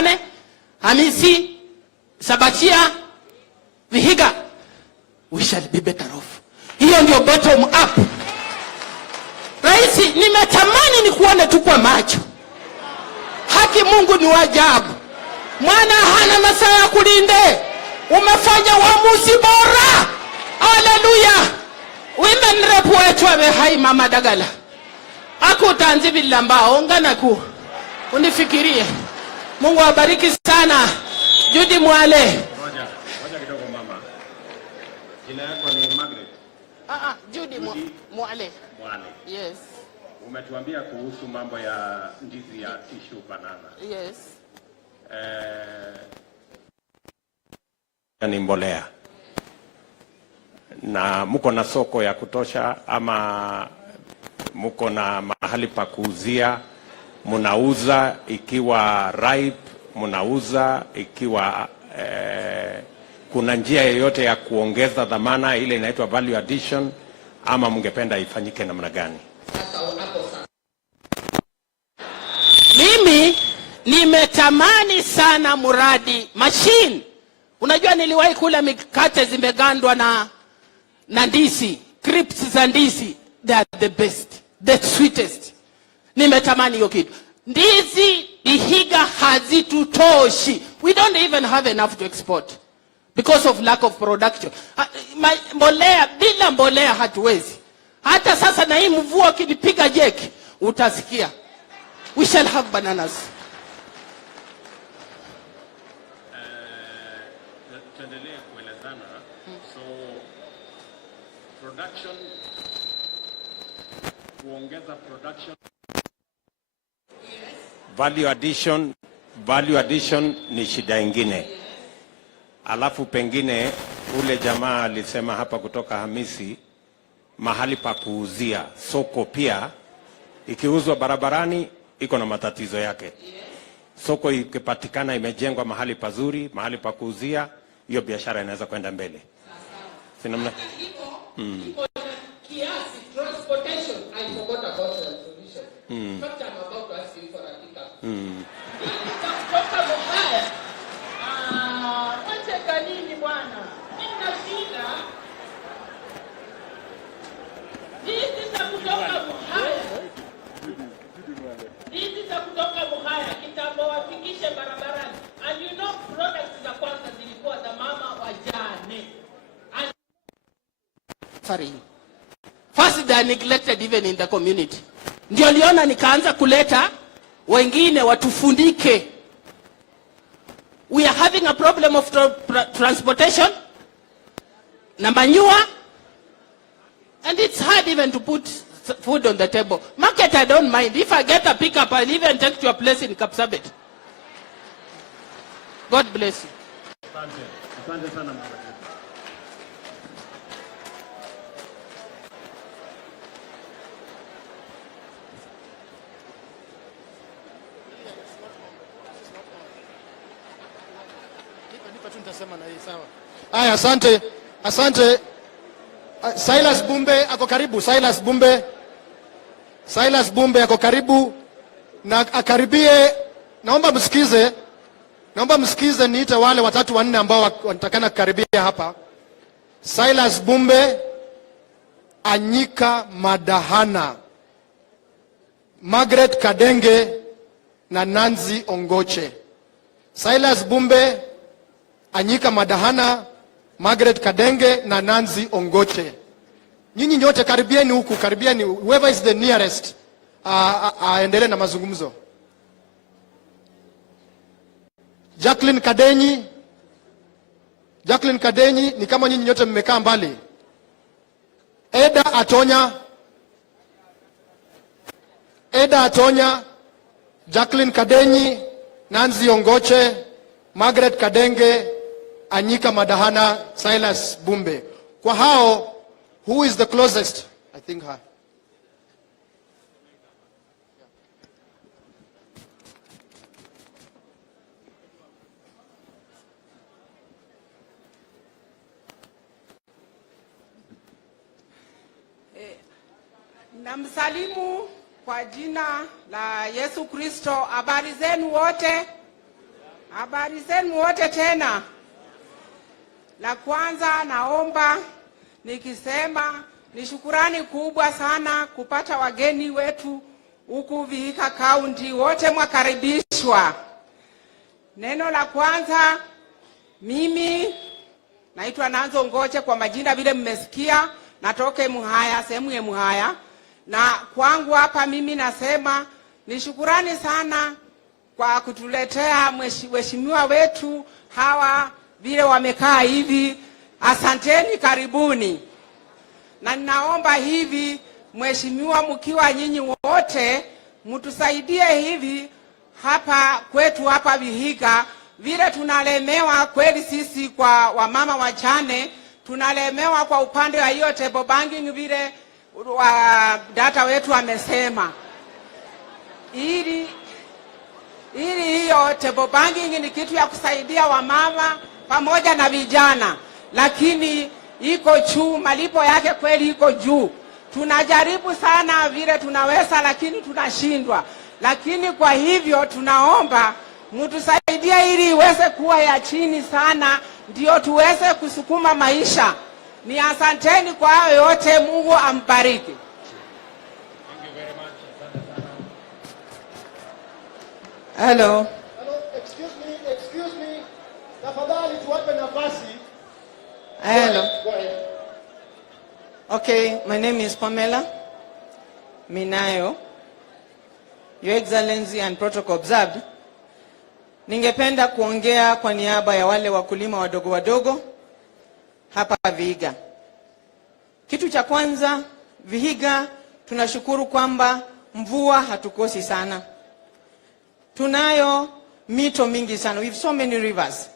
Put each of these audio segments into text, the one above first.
Mbugane, Hamisi, Sabachia, Vihiga. We shall be better off. Hiyo ndio bottom up. Raisi, nimetamani ni kuone tu kwa macho. Haki Mungu ni wajabu. Mwana hana masaa ya kulinde. Umefanya uamuzi bora. Hallelujah. Women rep wetu wa hai Mama Dagala. Ako tanzibila mbao ongana ku. Unifikirie. Mungu awabariki sana. Judy Mwale. Ngoja kidogo mama. Jina yako ni Margaret? Judy Mwale. Mwale. Yes. Umetuambia kuhusu mambo ya ndizi ya tissue banana. Yes. Ni mbolea. Na muko na soko ya kutosha ama muko na mahali pa kuuzia? Munauza ikiwa ripe, munauza ikiwa kuna njia yoyote ya kuongeza dhamana ile inaitwa value addition, ama mungependa ifanyike namna gani? Mimi nimetamani sana muradi machine. Unajua niliwahi kula mikate zimegandwa na ndizi, crisps za ndizi. They are the best, the sweetest. Nimetamani hiyo kitu. Ndizi Vihiga hazitutoshi. We don't even have enough to export because of lack of production. Mbolea, bila mbolea hatuwezi. Hata sasa na hii mvua kinipiga jeki utasikia. We shall have bananas. Tuendelee kuelezana. So production, kuongeza production. Value addition ni shida ingine. Alafu pengine ule jamaa alisema hapa kutoka Hamisi, mahali pa kuuzia, soko pia ikiuzwa barabarani iko na matatizo yake. Soko ikipatikana imejengwa mahali pazuri, mahali pa kuuzia, hiyo biashara inaweza kwenda mbele. Sinamna? Iko kiasi transportation. I forgot about the solution. Fact I'm about to ask you for a pickup. Kutoka Buhaya. Wacha kanini bwana? Nina shida. Hizi za kutoka Buhaya. Hizi za kutoka Buhaya kitambo wafikishe barabarani. And you know products za Kwanza zilikuwa za mama wajane. Sorry. First they are neglected even in the community. Ndio liona nikaanza kuleta wengine watufundike. We are having a problem of transportation na manure, and it's hard even to put food on the table. Market I don't mind. If I get a pickup, I'll even take to a place in Kapsabet. God bless you. Asante sana mama. Aya, asante. Asante. Silas Bumbe ako karibu. Silas Bumbe ako karibu na akaribie. Naomba msikize niite wale watatu wanne ambao wanatakana kukaribia hapa. Silas Bumbe, Anyika Madahana, Margaret Kadenge na Nanzi Ongoche. Silas Bumbe, Anyika Madahana, Margaret Kadenge na Nanzi Ongoche. Nyinyi nyote karibieni huku, karibieni. Whoever is the nearest aendelee na mazungumzo. Jacqueline Kadenyi, ni kama nyinyi nyote mmekaa mbali. Eda Atonya, Jacqueline Kadenyi, Nanzi Ongoche, Margaret Kadenge, Anyika Madahana, Silas Bumbe. Kwa hao, who is the closest? I think her. Namsalimu kwa jina la Yesu Kristo. Habari zenu wote? Habari zenu wote tena. La kwanza naomba nikisema ni shukurani kubwa sana kupata wageni wetu huku Vihiga County, wote mwakaribishwa. Neno la kwanza, mimi naitwa Nanzo Ngoche kwa majina vile mmesikia, natoke Muhaya, sehemu ya Muhaya. Na kwangu hapa mimi nasema ni shukurani sana kwa kutuletea mheshimiwa wetu hawa vile wamekaa hivi. Asanteni, karibuni. Na ninaomba hivi mheshimiwa, mkiwa nyinyi wote mtusaidie hivi hapa kwetu hapa Vihiga, vile tunalemewa kweli sisi kwa wamama wajane, tunalemewa kwa upande wa hiyo table banking vile wa data wetu amesema. Ili hiyo table banking ni kitu ya kusaidia wamama pamoja na vijana, lakini iko juu, malipo yake kweli iko juu. Tunajaribu sana vile tunaweza, lakini tunashindwa. Lakini kwa hivyo tunaomba mtusaidie ili iweze kuwa ya chini sana, ndio tuweze kusukuma maisha. Ni asanteni kwa hayo yote, Mungu ambariki. Hello. Excuse me. Tafadhali tuwape nafasi. Hello. Go ahead. Okay, my name is Pamela Minayo. Your Excellency and protocol observed. Ningependa kuongea kwa niaba ya wale wakulima wadogo wadogo hapa Vihiga. Kitu cha kwanza, Vihiga tunashukuru kwamba mvua hatukosi sana. Tunayo mito mingi sana. We have so many rivers.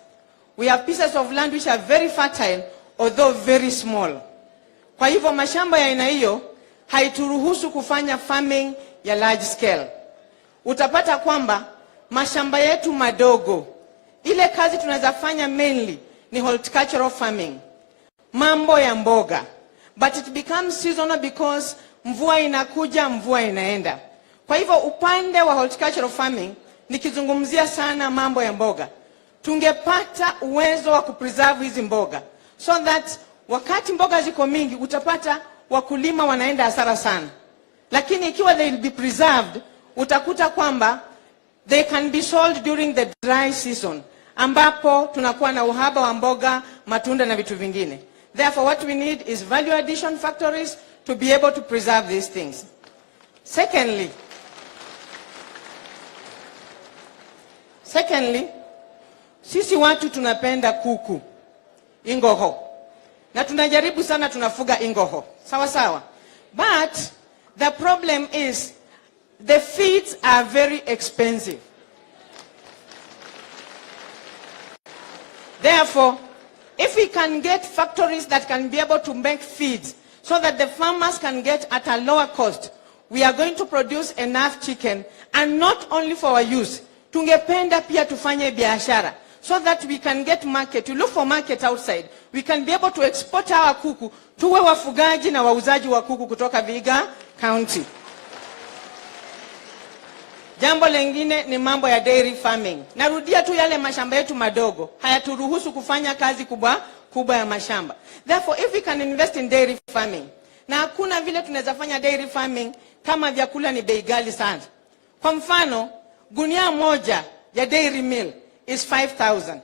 We have pieces of land which are very fertile, although very small. Kwa hivyo mashamba ya aina hiyo haituruhusu kufanya farming ya large scale. Utapata kwamba mashamba yetu madogo, ile kazi tunaweza fanya mainly ni horticultural farming, mambo ya mboga. But it becomes seasonal because mvua inakuja, mvua inaenda. Kwa hivyo upande wa horticultural farming, nikizungumzia sana mambo ya mboga, tungepata uwezo wa kupreserve hizi mboga, so that wakati mboga ziko mingi utapata wakulima wanaenda hasara sana. Lakini ikiwa they will be preserved, utakuta kwamba they can be sold during the dry season, ambapo tunakuwa na uhaba wa mboga, matunda na vitu vingine. Therefore, what we need is value addition factories to be able to preserve these things. Secondly, sisi watu tunapenda kuku, ingoho. Na tunajaribu sana tunafuga ingoho. Sawa sawa. But the problem is the feeds are very expensive. Therefore, if we can get factories that can be able to make feeds so that the farmers can get at a lower cost, we are going to produce enough chicken, and not only for our use. Tungependa pia tufanye biashara so that we can get market. To look for market outside. We can be able to export our kuku. Tuwe wafugaji na wauzaji wa kuku kutoka Vihiga County. Jambo lengine ni mambo ya dairy farming. Narudia tu yale mashamba yetu madogo hayaturuhusu kufanya kazi kubwa ya mashamba. Therefore, if we can invest in dairy farming, na hakuna vile tunaweza fanya dairy farming kama vyakula ni bei ghali sana. Kwa mfano, gunia moja ya dairy meal is 5,000.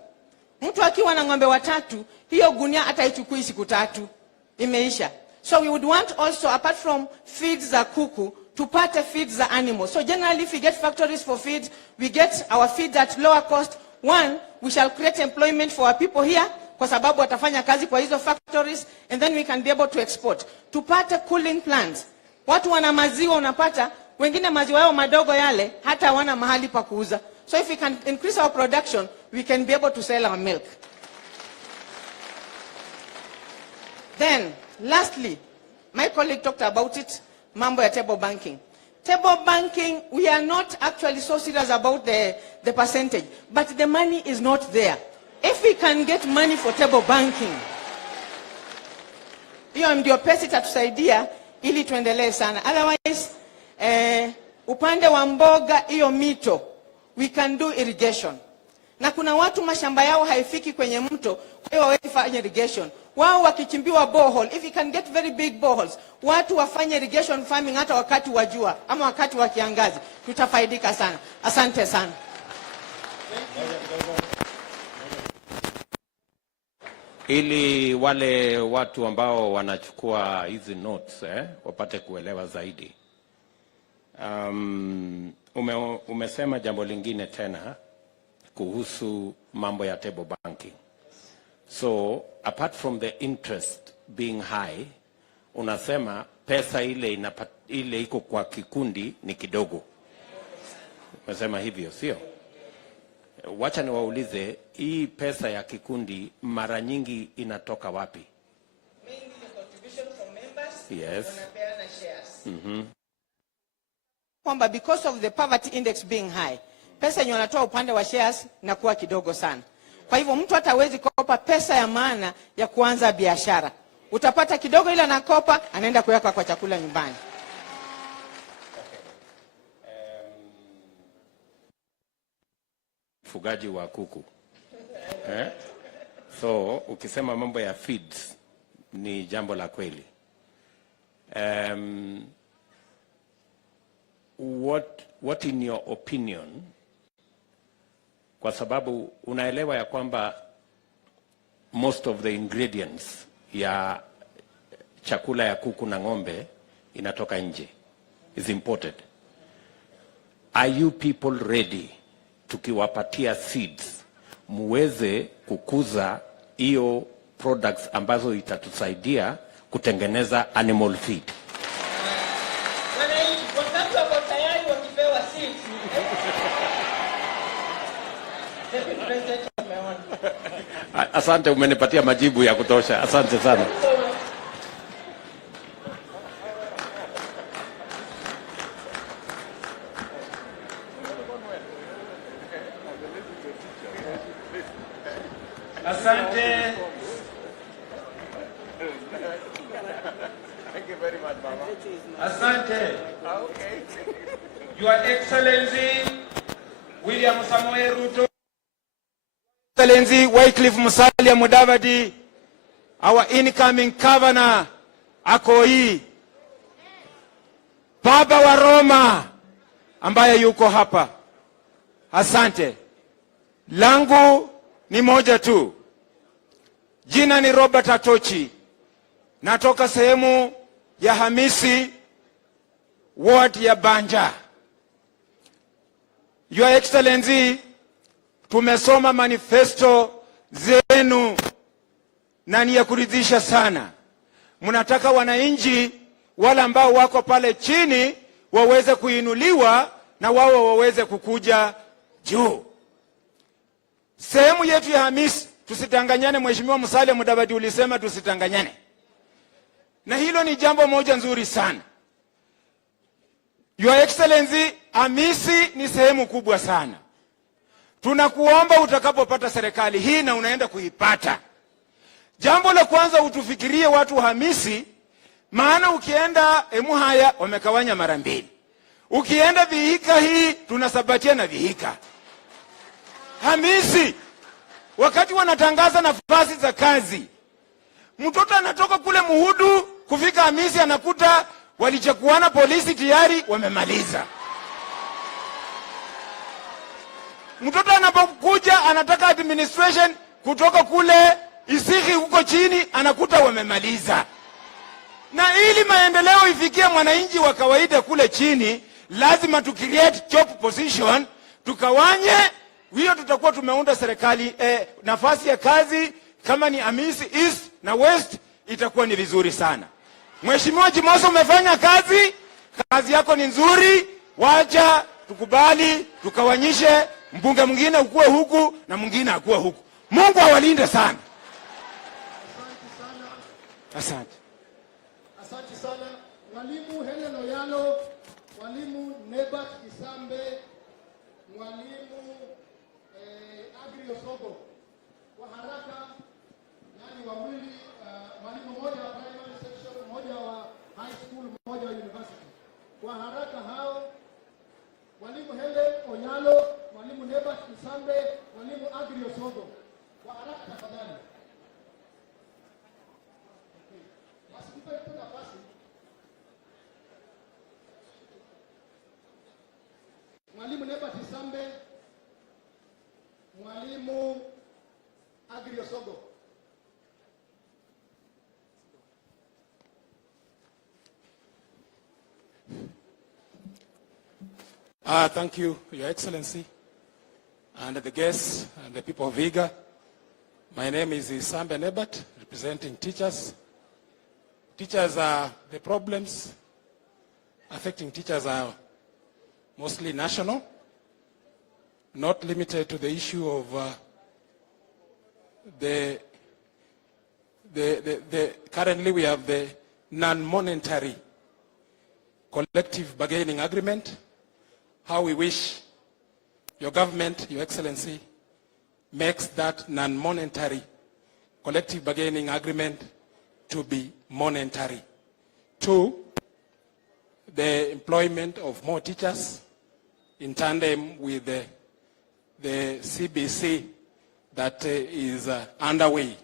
Mtu akiwa na ng'ombe watatu, hiyo gunia ataichukui siku 3. Imeisha. So we would want also, apart from feeds za kuku, tupate feeds za animals. So generally, if we get factories for feeds, we get our feeds at lower cost. One, we shall create employment for our people here, kwa sababu watafanya kazi kwa hizo factories, and then we can be able to export. Tupate cooling plants. Watu wana maziwa, unapata wengine maziwa yao madogo yale hata hawana mahali pa kuuza. So if we can increase our production, we can be able to sell our milk. Then, lastly, my colleague talked about it, mambo ya table banking. Table banking, we are not actually so serious about the percentage, but the money is not there. If we can get money for table banking, hiyo ndio pesa itatusaidia ili tuendelee sana. Otherwise, upande wa mboga hiyo mito, we can do irrigation. na kuna watu mashamba yao haifiki kwenye mto, kwa hiyo hawawezi fanya irrigation. Wao wakichimbiwa borehole, if you can get very big boreholes, watu wafanye irrigation farming hata wakati wa jua ama wakati wa kiangazi, tutafaidika sana. Asante sana. Ili wale watu ambao wanachukua hizi notes wapate kuelewa zaidi. Umesema jambo lingine tena kuhusu mambo ya table banking. So apart from the interest being high, unasema pesa ile iko kwa kikundi ni kidogo. Umesema hivyo, sio? Wacha niwaulize, hii pesa ya kikundi mara nyingi inatoka wapi? Mainly the contribution from members. Yes. Wanapeana shares. Kwamba because of the poverty index being high, pesa yenye wanatoa upande wa shares inakuwa kidogo sana. Kwa hivyo mtu hatawezi kopa pesa ya maana ya kuanza biashara. Utapata kidogo ile anakopa, anaenda kuweka kwa chakula nyumbani. Fugaji wa kuku. So ukisema mambo ya feeds ni jambo la kweli. What in your opinion, kwa sababu unaelewa ya kwamba most of the ingredients ya chakula ya kuku na ng'ombe inatoka nje, is imported. Are you people ready tukiwapatia seeds muweze kukuza hiyo products ambazo itatusaidia kutengeneza animal feed? Wakati wako tayari wakipewa seeds. Asante, umenipatia majibu ya kutosha. Asante sana. Asante. Thank you very much, Mama. Asante. Okay. Your Excellency William Samoei Ruto, Excellency Wycliffe Musalia Mudavadi, our incoming governor Akoi, Baba wa Roma ambaye yuko hapa. Asante. Langu ni moja tu. Jina ni Robert Atochi. Natoka sehemu ya Hamisi, ward ya Banja. Your Excellency, tumesoma manifesto zenu na ni ya kuridhisha sana. Mnataka wananchi wale ambao wako pale chini waweze kuinuliwa na wao waweze kukuja juu. Sehemu yetu ya Hamisi, tusitanganyane. Mheshimiwa Musalia Mudavadi ulisema tusitanganyane. Na hilo ni jambo moja nzuri sana. Your Excellency, Hamisi ni sehemu kubwa sana. Tunakuomba utakapopata serikali hii na unaenda kuipata, jambo la kwanza utufikirie watu wa Hamisi, maana ukienda Emuhaya wamekawanya mara mbili. Ukienda Vihiga hii tunasabatia na Vihiga. Hamisi wakati wanatangaza nafasi za kazi, mtoto anatoka kule Muhudu kufika Hamisi anakuta walichekuana polisi tayari wamemaliza. Mtoto anapokuja anataka administration kutoka kule Isiki huko chini anakuta wamemaliza. Na ili maendeleo ifikie mwananchi wa kawaida kule chini, lazima tu create job position, tukawanye. Hiyo tutakuwa tumeunda serikali, nafasi ya kazi kama ni Hamisi East na West itakuwa ni vizuri sana. Mheshimiwa Jimoso, umefanya kazi yako ni nzuri. Wacha tukubali tukawanyishe, mbunge mwingine ukue huku na mwingine akue huku. Mungu awalinde sana. Asante. Asante sana. Mwalimu Helen Oyalo, Mwalimu Nebat Isambe, Mwalimu Agri Osogo. Kwa haraka nani wawili, mwalimu mmoja wa primary section, mmoja wa high school, mmoja wa university. Kwa haraka hao, Mwalimu Helen Oyalo, Mwalimu Nebat Isambe, Mwalimu Mwalimu Agriosogo. Thank you, Your Excellency, and the guests and the people of Vihiga. My name is Sambe Nebat, representing teachers. Teachers are, the problems affecting teachers are mostly national, not limited to the issue of currently we have the non-monetary collective bargaining agreement. How we wish your government, Your Excellency, makes that non-monetary collective bargaining agreement to be monetary. 2, the employment of more teachers in tandem with the CBC that is underway.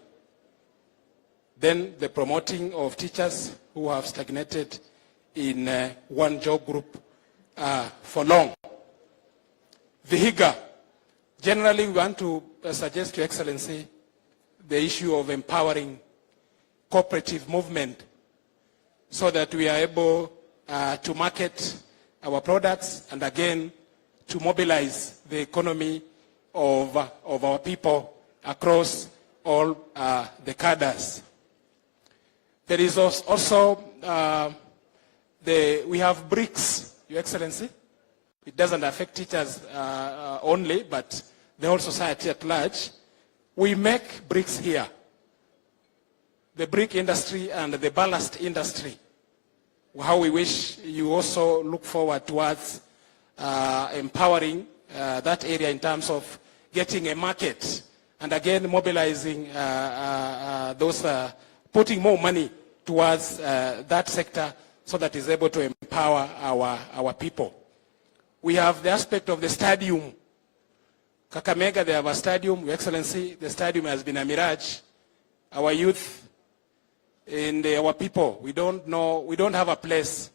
Then the promoting of teachers who have stagnated in one job group for long. Vihiga, generally we want to suggest to Your Excellency the issue of empowering cooperative movement so that we are able to market our products and again to mobilize the economy of our people across all the cadres. There is also we have BRICS, Your Excellency. It doesn't affect teachers only, but the whole society at large. We make bricks here. The brick industry and the ballast industry. How we wish you also look forward towards empowering that area in terms of getting a market and again mobilizing those, putting more money towards that sector so that it's able to empower our people. We have the aspect of the stadium. Kakamega, they have a stadium. Your Excellency, the stadium has been a mirage. Our youth and our people, we don't have a place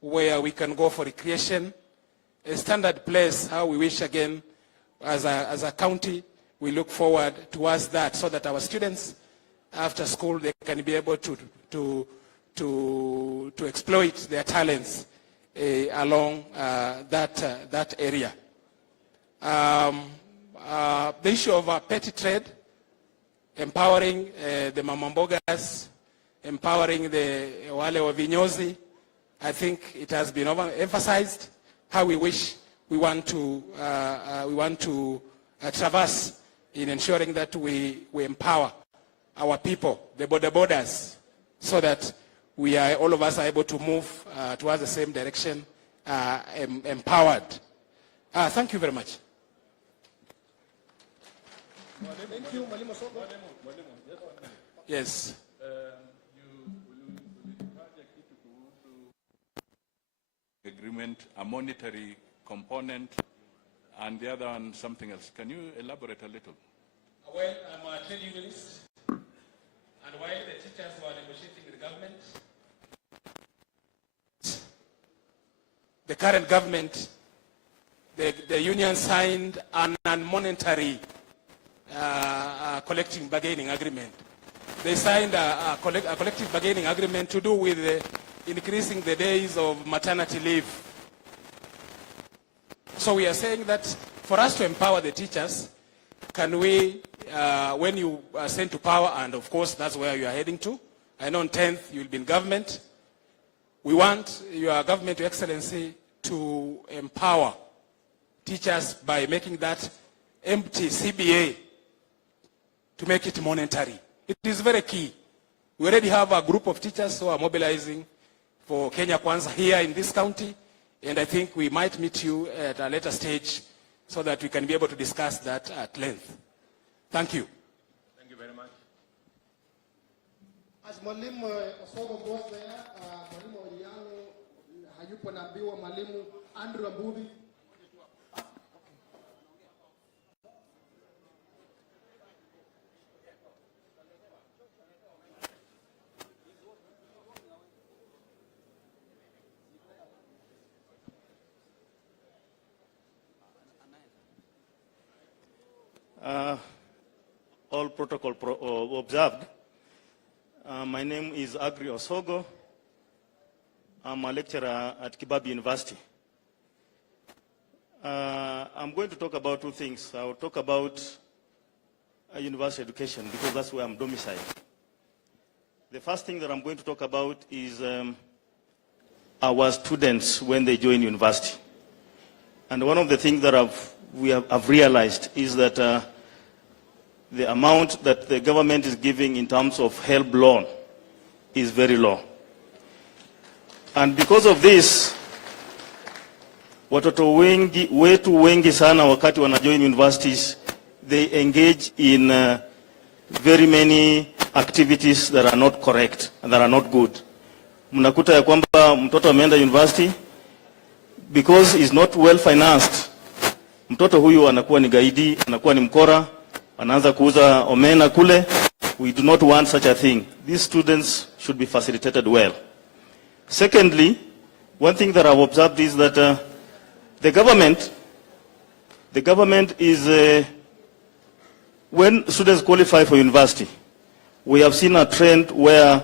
where we can go for recreation. A standard place, how we wish again, as a county, we look forward towards that so that our students, after school, they can be able to exploit their talents along that area. The issue of petty trade, empowering the mamambogas, empowering the wale wa vinyozi, I think it has been overemphasized. How we wish we want to traverse in ensuring that we empower our people, the borders, so that we are, all of us are able to move towards the same direction, empowered. Thank you very much. Thank you, Mwalimu Sogo. Yes. Agreement, a monetary component, and the other one something else. Can you elaborate a little? Well, I'm a trade unionist, and while the teachers were negotiating with the government, the current government, the union signed a non-monetary collective bargaining agreement. They signed a collective bargaining agreement to do with increasing the days of maternity leave. So we are saying that for us to empower the teachers, can we, when you are sent to power, and of course that's where you are heading to, I know on 10th you will be in government, we want your government, Your Excellency, to empower teachers by making that empty CBA to make it monetary. It is very key. We already have a group of teachers who are mobilizing for Kenya Kwanza here in this county, and I think we might meet you at a later stage so that we can be able to discuss that at length. Thank you. Thank you very much. As Mwalimu Osogo goes there, Mwalimu Oriano hayupo naambiwa Mwalimu Andrew Ambuvi. All protocol observed. My name is Agri Osogo. I'm a lecturer at Kibabi University. I'm going to talk about two things. I'll talk about university education because that's where I'm domiciled. The first thing that I'm going to talk about is our students when they join university. And one of the things that I've realized is that the amount that the government is giving in terms of help loan is very low. And because of this, watoto wetu wengi sana wakati wanajoin universities, they engage in very many activities that are not correct and that are not good. Mnakuta ya kwamba mtoto ameenda university because he's not well financed. Mtoto huyu anakuwa ni gaidi, anakuwa ni mkora, anaanza kuuza omena kule. We do not want such a thing. These students should be facilitated well. Secondly, one thing that I've observed is that the government is, when students qualify for university, we have seen a trend where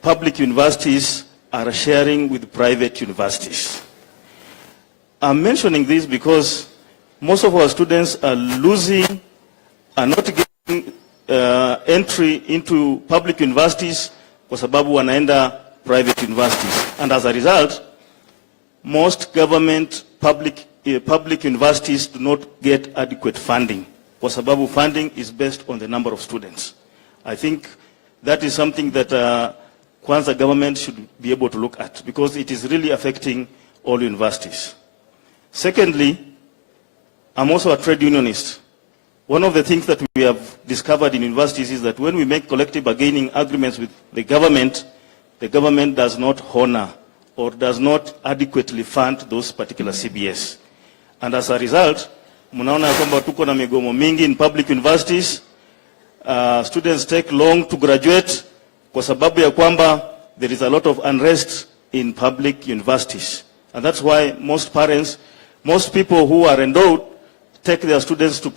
public universities are sharing with private universities. I'm mentioning this because most of our students are losing, are not getting entry into public universities kwa sababu wanaenda private universities. And as a result, most government public universities do not get adequate funding kwa sababu funding is based on the number of students. I think that is something that Kwanza government should be able to look at because it is really affecting all universities. Secondly, I'm also a trade unionist. One of the things that we have discovered in universities is that when we make collective bargaining agreements with the government does not honor or does not adequately fund those particular CBS. And as a result, munaona kwamba tuko na migomo mingi in public universities. Students take long to graduate kwa sababu ya kwamba there is a lot of unrest in public universities. And that's why most parents, most people who are endowed take their students to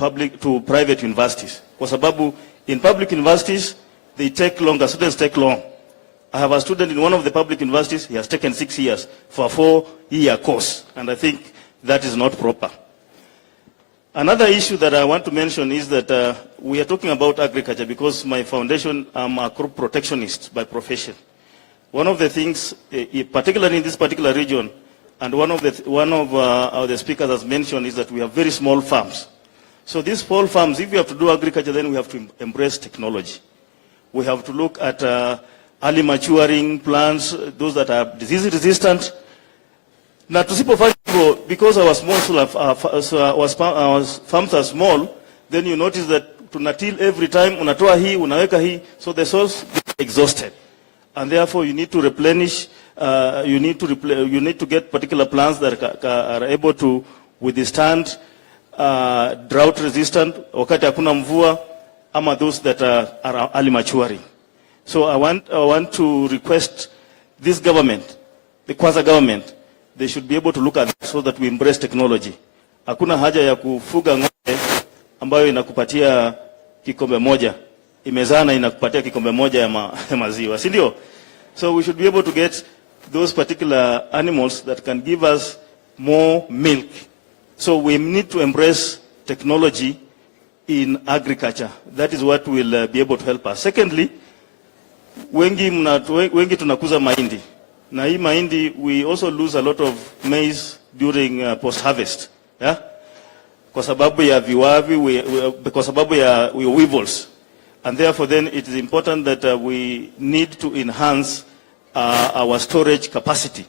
private universities. Kwa sababu in public universities, they take longer, students take long. I have a student in one of the public universities, he has taken 6 years for a 4-year course. And I think that is not proper. Another issue that I want to mention is that we are talking about agriculture because my foundation, I'm a crop protectionist by profession. One of the things, particularly in this particular region, and one of the speakers has mentioned is that we have very small farms. So these small farms, if we have to do agriculture, then we have to embrace technology. We have to look at early maturing plants, those that are disease resistant. Na tusipofanya hivyo, because our farms are small, then you notice that tunatil every time, unatoa hii, unaweka hii, so the soils get exhausted. And therefore you need to replenish, you need to get particular plants that are able to withstand drought resistant, wakati hakuna mvua, ama those that are early maturing. So I want to request this government, the Kwanza government, they should be able to look at that so that we embrace technology. Hakuna haja ya kufuga ng'ombe ambayo inakupatia kikombe moja, imezana inakupatia kikombe moja ya maziwa, si ndio? So we should be able to get those particular animals that can give us more milk. So we need to embrace technology in agriculture. That is what will be able to help us. Secondly, wengi tunakuza mahindi. Na hii mahindi, we also lose a lot of maize during post-harvest. Yeah? Kwa sababu ya viwavi, kwa sababu ya weevils. And therefore then it is important that we need to enhance our storage capacity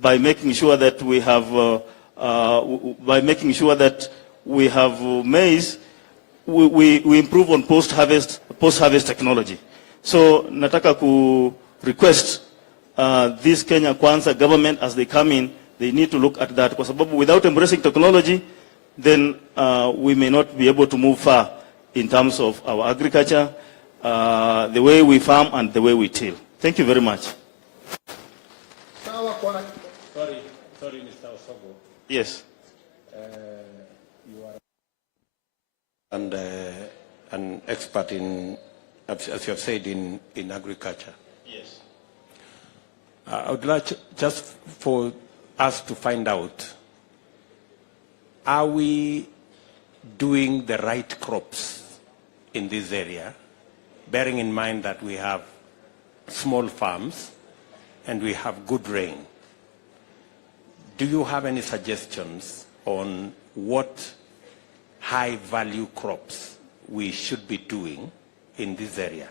by making sure that we have maize, we improve on post-harvest technology. So nataka ku request this Kenya Kwanza government, as they come in, they need to look at that. Kwa sababu without embracing technology, then we may not be able to move far in terms of our agriculture, the way we farm and the way we till. Thank you very much. Sorry, Mr. Osogo. Yes. And an expert in, as you have said, in agriculture. Yes. I would like just for us to find out, are we doing the right crops in this area, bearing in mind that we have small farms and we have good rain? Do you have any suggestions on what high-value crops we should be doing in this area,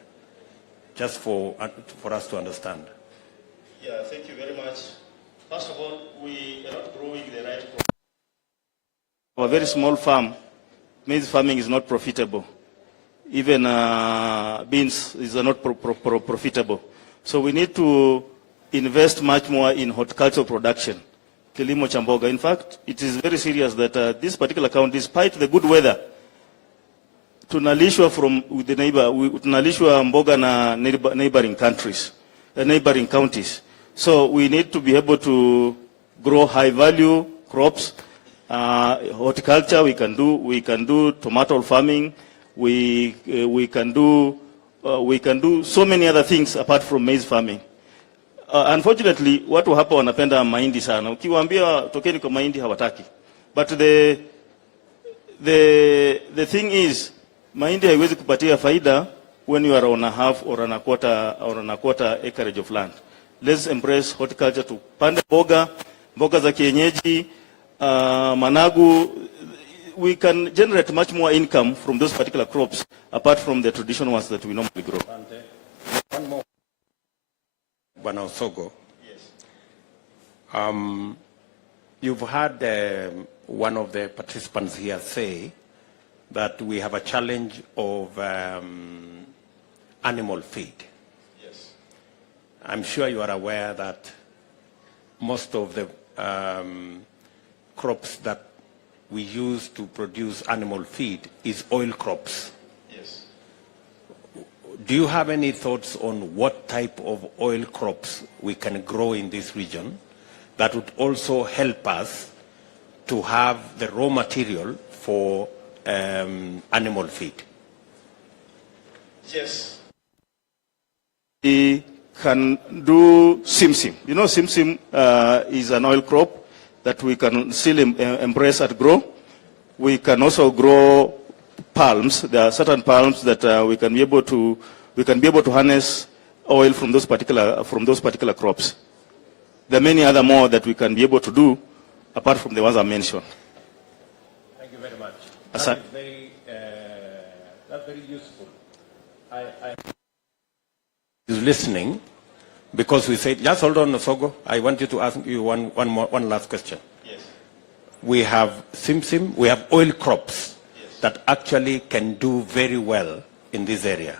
just for us to understand? Yeah, thank you very much. First of all, we are not growing the right crop. For a very small farm, maize farming is not profitable. Even beans is not profitable. So we need to invest much more in horticultural production. Kilimo cha mboga. In fact, it is very serious that this particular county, despite the good weather, tunalishwa from the tunalishwa mboga na neighboring countries, neighboring counties. So we need to be able to grow high value crops. Horticulture we can do tomato farming. We can do so many other things apart from maize farming. Unfortunately, watu hapa wanapenda mahindi sana. Ukiwaambia tokeni kwa mahindi hawataki. But the thing is, mahindi haiwezi kupatia faida when you are on a half or on a quarter acreage of land. Let's embrace horticulture to panda mboga za kienyeji, managu. We can generate much more income from those particular crops apart from the traditional ones that we normally grow. One more. Bwana Osogo. Yes. You've had one of the participants here say that we have a challenge of animal feed. Yes. I'm sure you are aware that most of the crops that we use to produce animal feed is oil crops. Yes. Do you have any thoughts on what type of oil crops we can grow in this region that would also help us to have the raw material for animal feed? Yes. We can do simsim. You know, simsim is an oil crop that we can still embrace and grow. We can also grow palms. There are certain palms that we can be able to harness oil from those particular crops. There are many other more that we can be able to do apart from the ones I mentioned. Thank you very much. That's very useful. I is listening because we said, just hold on, Osogo. I want you to ask you one last question. Yes. We have simsim, we have oil crops yes. that actually can do very well in this area.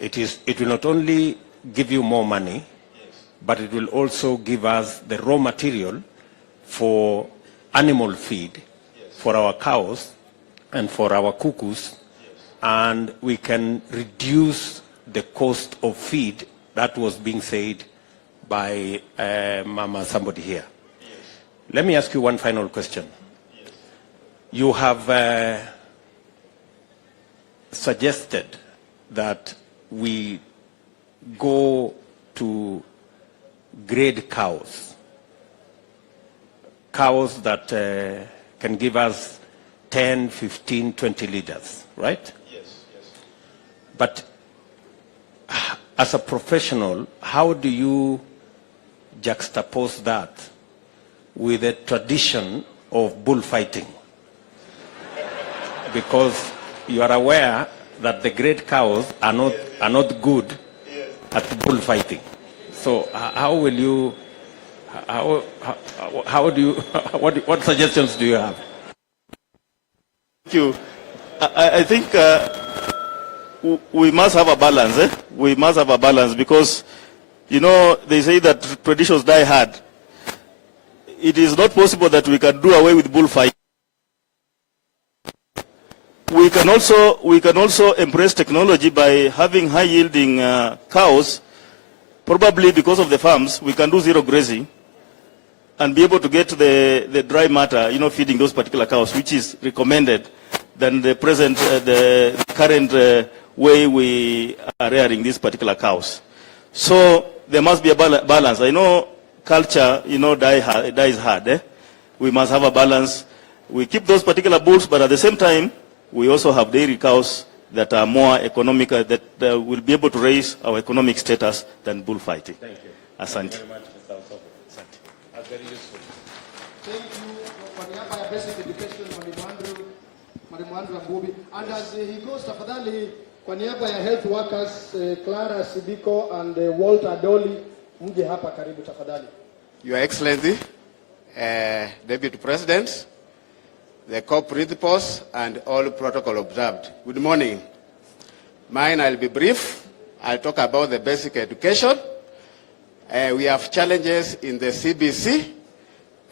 Yes. It will not only give you more money, yes. but it will also give us the raw material for animal feed, yes. for our cows and for our cuckoos, yes. and we can reduce the cost of feed that was being said by Mama somebody here. Yes. Let me ask you one final question. Yes. You have suggested that we go to grade cows that can give us 10, 15, 20 liters, right? Yes, yes. But as a professional, how do you juxtapose that with the tradition of bullfighting? Because you are aware that the great cows are not good at bullfighting. So how will you, how do you, what suggestions do you have? Thank you. I think we must have a balance. We must have a balance because, you know, they say that traditions die hard. It is not possible that we can do away with bullfighting. We can also embrace technology by having high-yielding cows. Probably because of the farms, we can do zero grazing and be able to get the dry matter, you know, feeding those particular cows, which is recommended than the present, the current way we are rearing these particular cows. So there must be a balance. I know culture, dies hard. We must have a balance. We keep those particular bulls, but at the same time, we also have dairy cows that are more economical, that will be able to raise our economic status than bullfighting. Thank you. Asante. Thank you very much, Mr. Osoko. Asante. That's very useful. Thank you kwa niaba ya Basic Education, Mwalimu Andrew Ambubi. And as he goes, tafadhali kwa niaba ya health workers, Clara Sibiko and Walter Adoli, mje hapa karibu tafadhali. Your Excellency, Deputy President, the co-principals, and all protocol observed. Good morning. Mine, I'll be brief. I'll talk about the basic education. We have challenges in the CBC,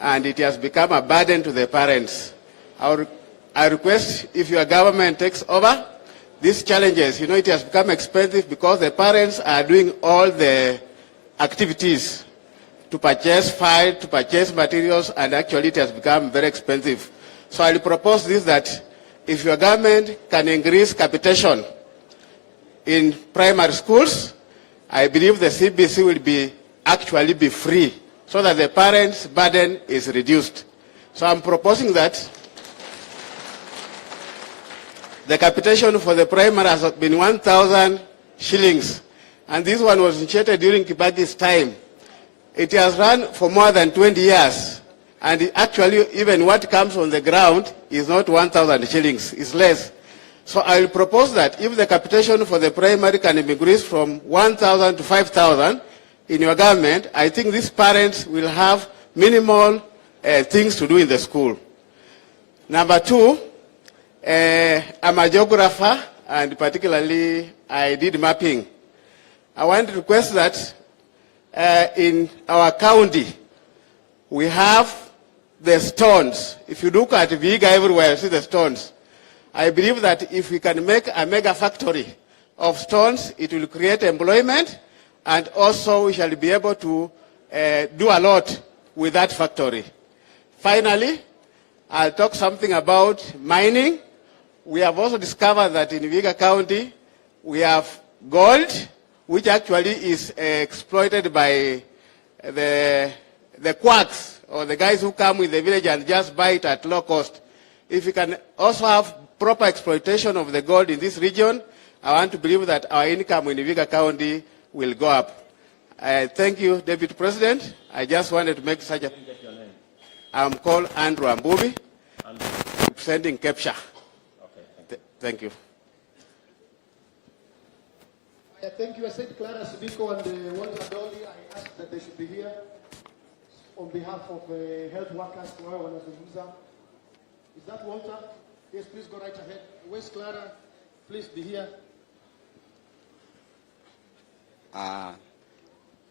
and it has become a burden to the parents. I request if your government takes over these challenges, it has become expensive because the parents are doing all the activities to purchase file, to purchase materials, and actually it has become very expensive. So I'll propose this, that if your government can increase capitation in primary schools, I believe the CBC will actually be free, so that the parents' burden is reduced. So I'm proposing that the capitation for the primary has been 1,000 shillings, and this one was initiated during Kibaki's time. It has run for more than 20 years. And actually, even what comes on the ground is not 1,000 shillings, it's less. So I will propose that if the capitation for the primary can be increased from 1,000 to 5,000 in your government, I think these parents will have minimal things to do in the school. Number two, I'm a geographer, and particularly I did mapping. I want to request that in our county, we have the stones. If you look at Vihiga everywhere, you see the stones. I believe that if we can make a mega factory of stones, it will create employment, and also we shall be able to do a lot with that factory. Finally, I'll talk something about mining. We have also discovered that in Vihiga County, we have gold, which actually is exploited by the quacks, or the guys who come with the village and just buy it at low cost. If we can also have proper exploitation of the gold in this region, I want to believe that our income in Vihiga County will go up. Thank you, Deputy President. I just wanted to make such a... I'm called Andrew Ambubi, representing Kepsha. Okay, thank you. Thank you. I said Clara Sibiko and Walter Adoli, I asked that they should be here. On behalf of health workers, is that Walter? Yes, please go right ahead. Where's Clara? Please be here.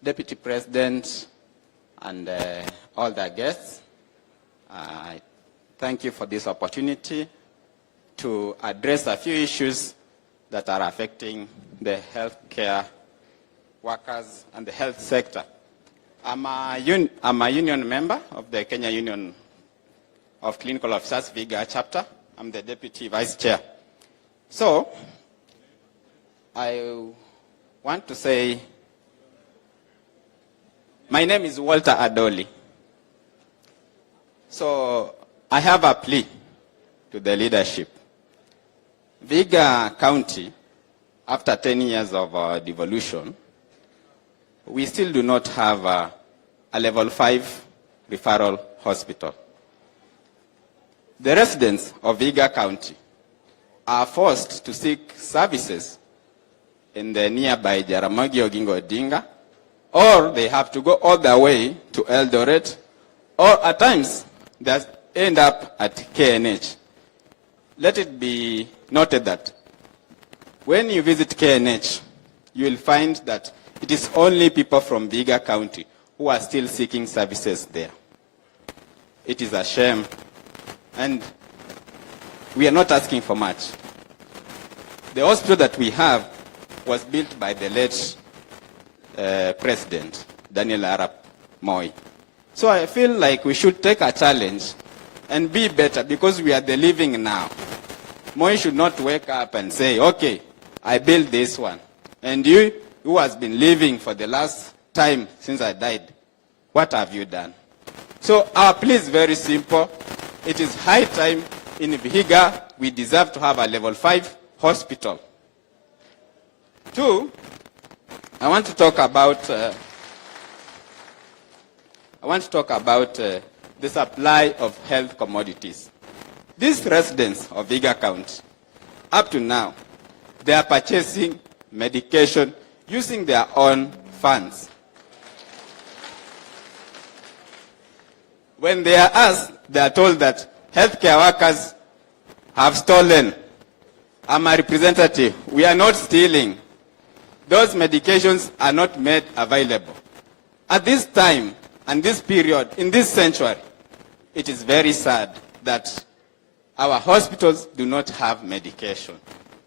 Deputy President and all the guests, I thank you for this opportunity to address a few issues that are affecting the healthcare workers and the health sector. I'm a union member of the Kenya Union of Clinical Officers Vihiga chapter. I'm the Deputy Vice Chair. So, I want to say, my name is Walter Adoli. So, I have a plea to the leadership. Vihiga County, after 10 years of devolution, we still do not have a level 5 referral hospital. The residents of Vihiga County are forced to seek services in the nearby Jaramogi Oginga Odinga, or they have to go all the way to Eldoret, or at times they end up at KNH. Let it be noted that when you visit KNH, you will find that it is only people from Vihiga County who are still seeking services there. It is a shame, and we are not asking for much. The hospital that we have was built by the late President, Daniel Arap Moi. So I feel like we should take a challenge and be better, because we are the living now. Moi should not wake up and say, okay, I built this one. And you, who has been living for the last time since I died, what have you done? So our plea is very simple. It is high time in Vihiga, we deserve to have a level 5 hospital. 2, I want to talk about the supply of health commodities. These residents of Vihiga County, up to now, they are purchasing medication using their own funds. When they are asked, they are told that healthcare workers have stolen. I'm a representative. We are not stealing. Those medications are not made available. At this time and this period, in this century, it is very sad that our hospitals do not have medication.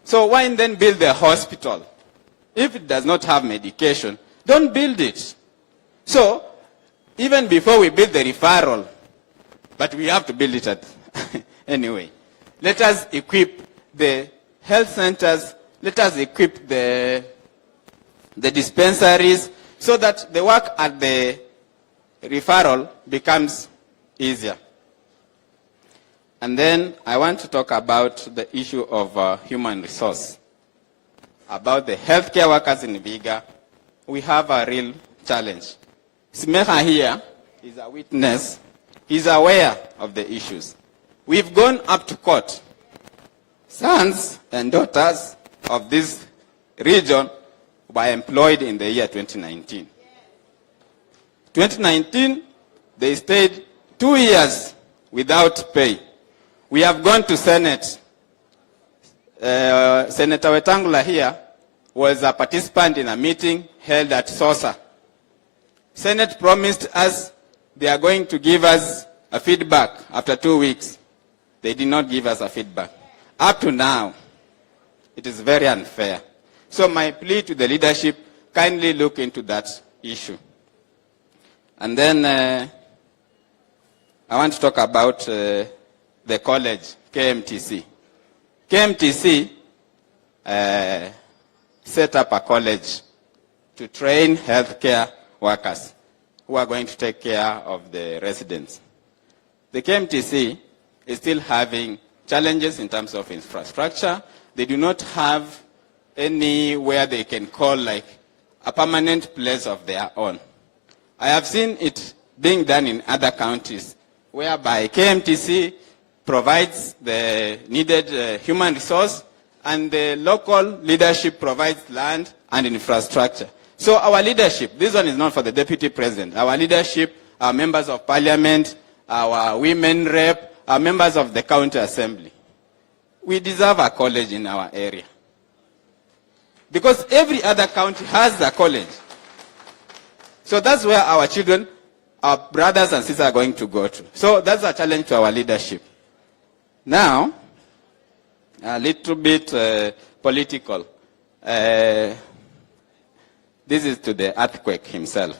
So why then build a hospital? If it does not have medication, don't build it. So even before we build the referral, but we have to build it at anyway, let us equip the health centers, let us equip the dispensaries so that the work at the referral becomes easier. And then I want to talk about the issue of human resource. About the healthcare workers in Vihiga, we have a real challenge. Smeha here is a witness. He's aware of the issues. We've gone up to court. Sons and daughters of this region were employed in the year 2019. 2019, they stayed 2 years without pay. We have gone to Senate. Senator Wetangula here was a participant in a meeting held at Sosa. Senate promised us they are going to give us a feedback after 2 weeks. They did not give us a feedback. Up to now, it is very unfair. So my plea to the leadership, kindly look into that issue. And then I want to talk about the college, KMTC. KMTC set up a college to train healthcare workers who are going to take care of the residents. The KMTC is still having challenges in terms of infrastructure. They do not have anywhere they can call like a permanent place of their own. I have seen it being done in other counties whereby KMTC provides the needed human resource and the local leadership provides land and infrastructure. So our leadership, this one is not for the deputy president, our leadership, our members of parliament, our women rep, our members of the county assembly, we deserve a college in our area. Because every other county has a college. So that's where our children, our brothers and sisters are going to go to. So that's a challenge to our leadership. Now, a little bit political. This is to the earthquake himself.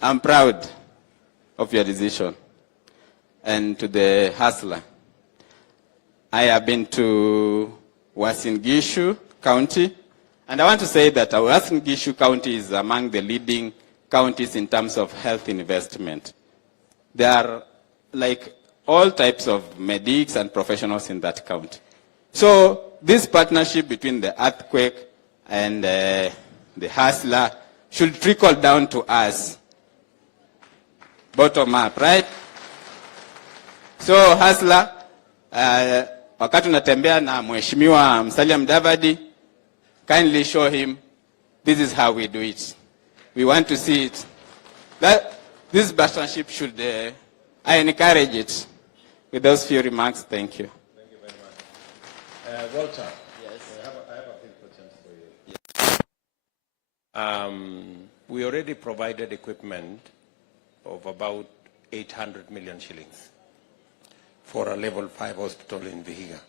I'm proud of your decision. And to the hustler, I have been to Uasin Gishu County, and I want to say that Uasin Gishu County is among the leading counties in terms of health investment. There are like all types of medics and professionals in that county. So this partnership between the earthquake and the hustler should trickle down to us, bottom up, right? So hustler, wakati unatembea na Mheshimiwa Musalia Mudavadi, kindly show him this is how we do it. We want to see it. This partnership should, I encourage it. With those few remarks, thank you. Thank you very much. Walter, yes. I have a few questions for you. Yes. We already provided equipment of about 800 million shillings for a level 5 hospital in Vihiga.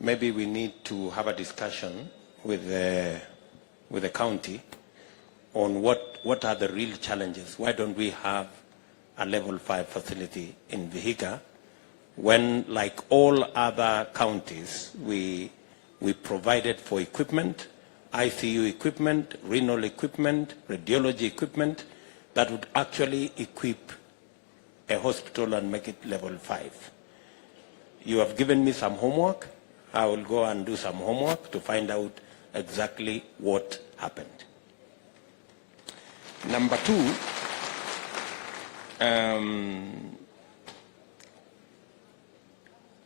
Maybe we need to have a discussion with the county on what are the real challenges. Why don't we have a level 5 facility in Vihiga when, like all other counties, we provided for equipment, ICU equipment, renal equipment, radiology equipment, that would actually equip a hospital and make it level 5. You have given me some homework. I will go and do some homework to find out exactly what happened. Number 2,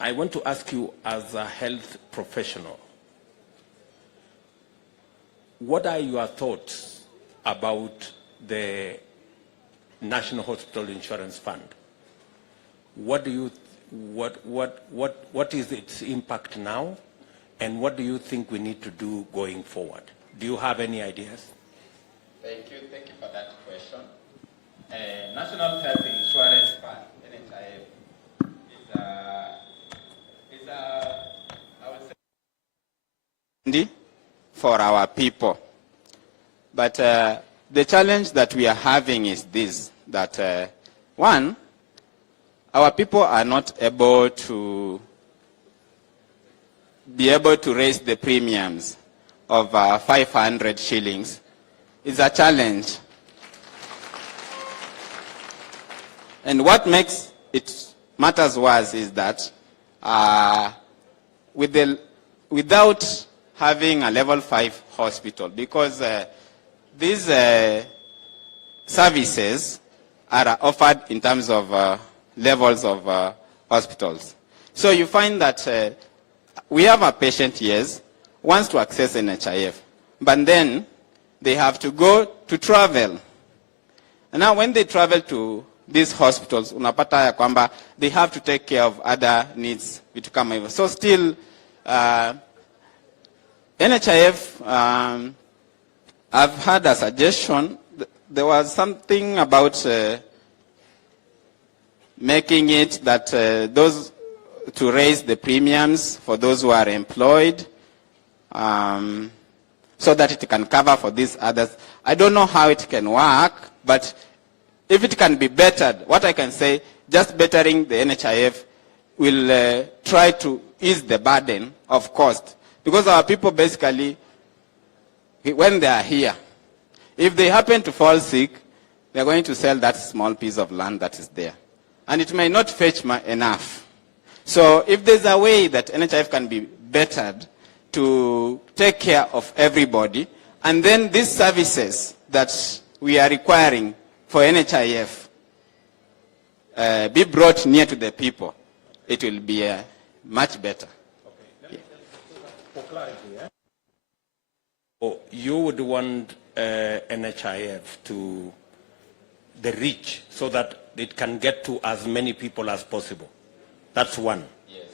I want to ask you, as a health professional, what are your thoughts about the National Hospital Insurance Fund? What is its impact now, and what do you think we need to do going forward? Do you have any ideas? Thank you for that question. National Health Insurance Fund, NHIF, is I would say, for our people. But the challenge that we are having is this, that one, our people are not able to raise the premiums of 500 shillings. It's a challenge. And what makes it matters worse is that without having a level 5 hospital, because these services are offered in terms of levels of hospitals. So you find that we have a patient, yes, wants to access NHIF, but then they have to go to travel. And now when they travel to these hospitals, unapata ya kwamba they have to take care of other needs, vitu kama hivyo. So still, NHIF, I've had a suggestion. There was something about making it that those to raise the premiums for those who are employed, so that it can cover for these others. I don't know how it can work, but if it can be bettered, what I can say, just bettering the NHIF will try to ease the burden of cost. Because our people basically, when they are here, if they happen to fall sick, they're going to sell that small piece of land that is there. And it may not fetch enough. So if there's a way that NHIF can be bettered to take care of everybody, and then these services that we are requiring for NHIF be brought near to the people, it will be much better. Okay. For clarity, you would want NHIF to the reach so that it can get to as many people as possible. That's one. Yes.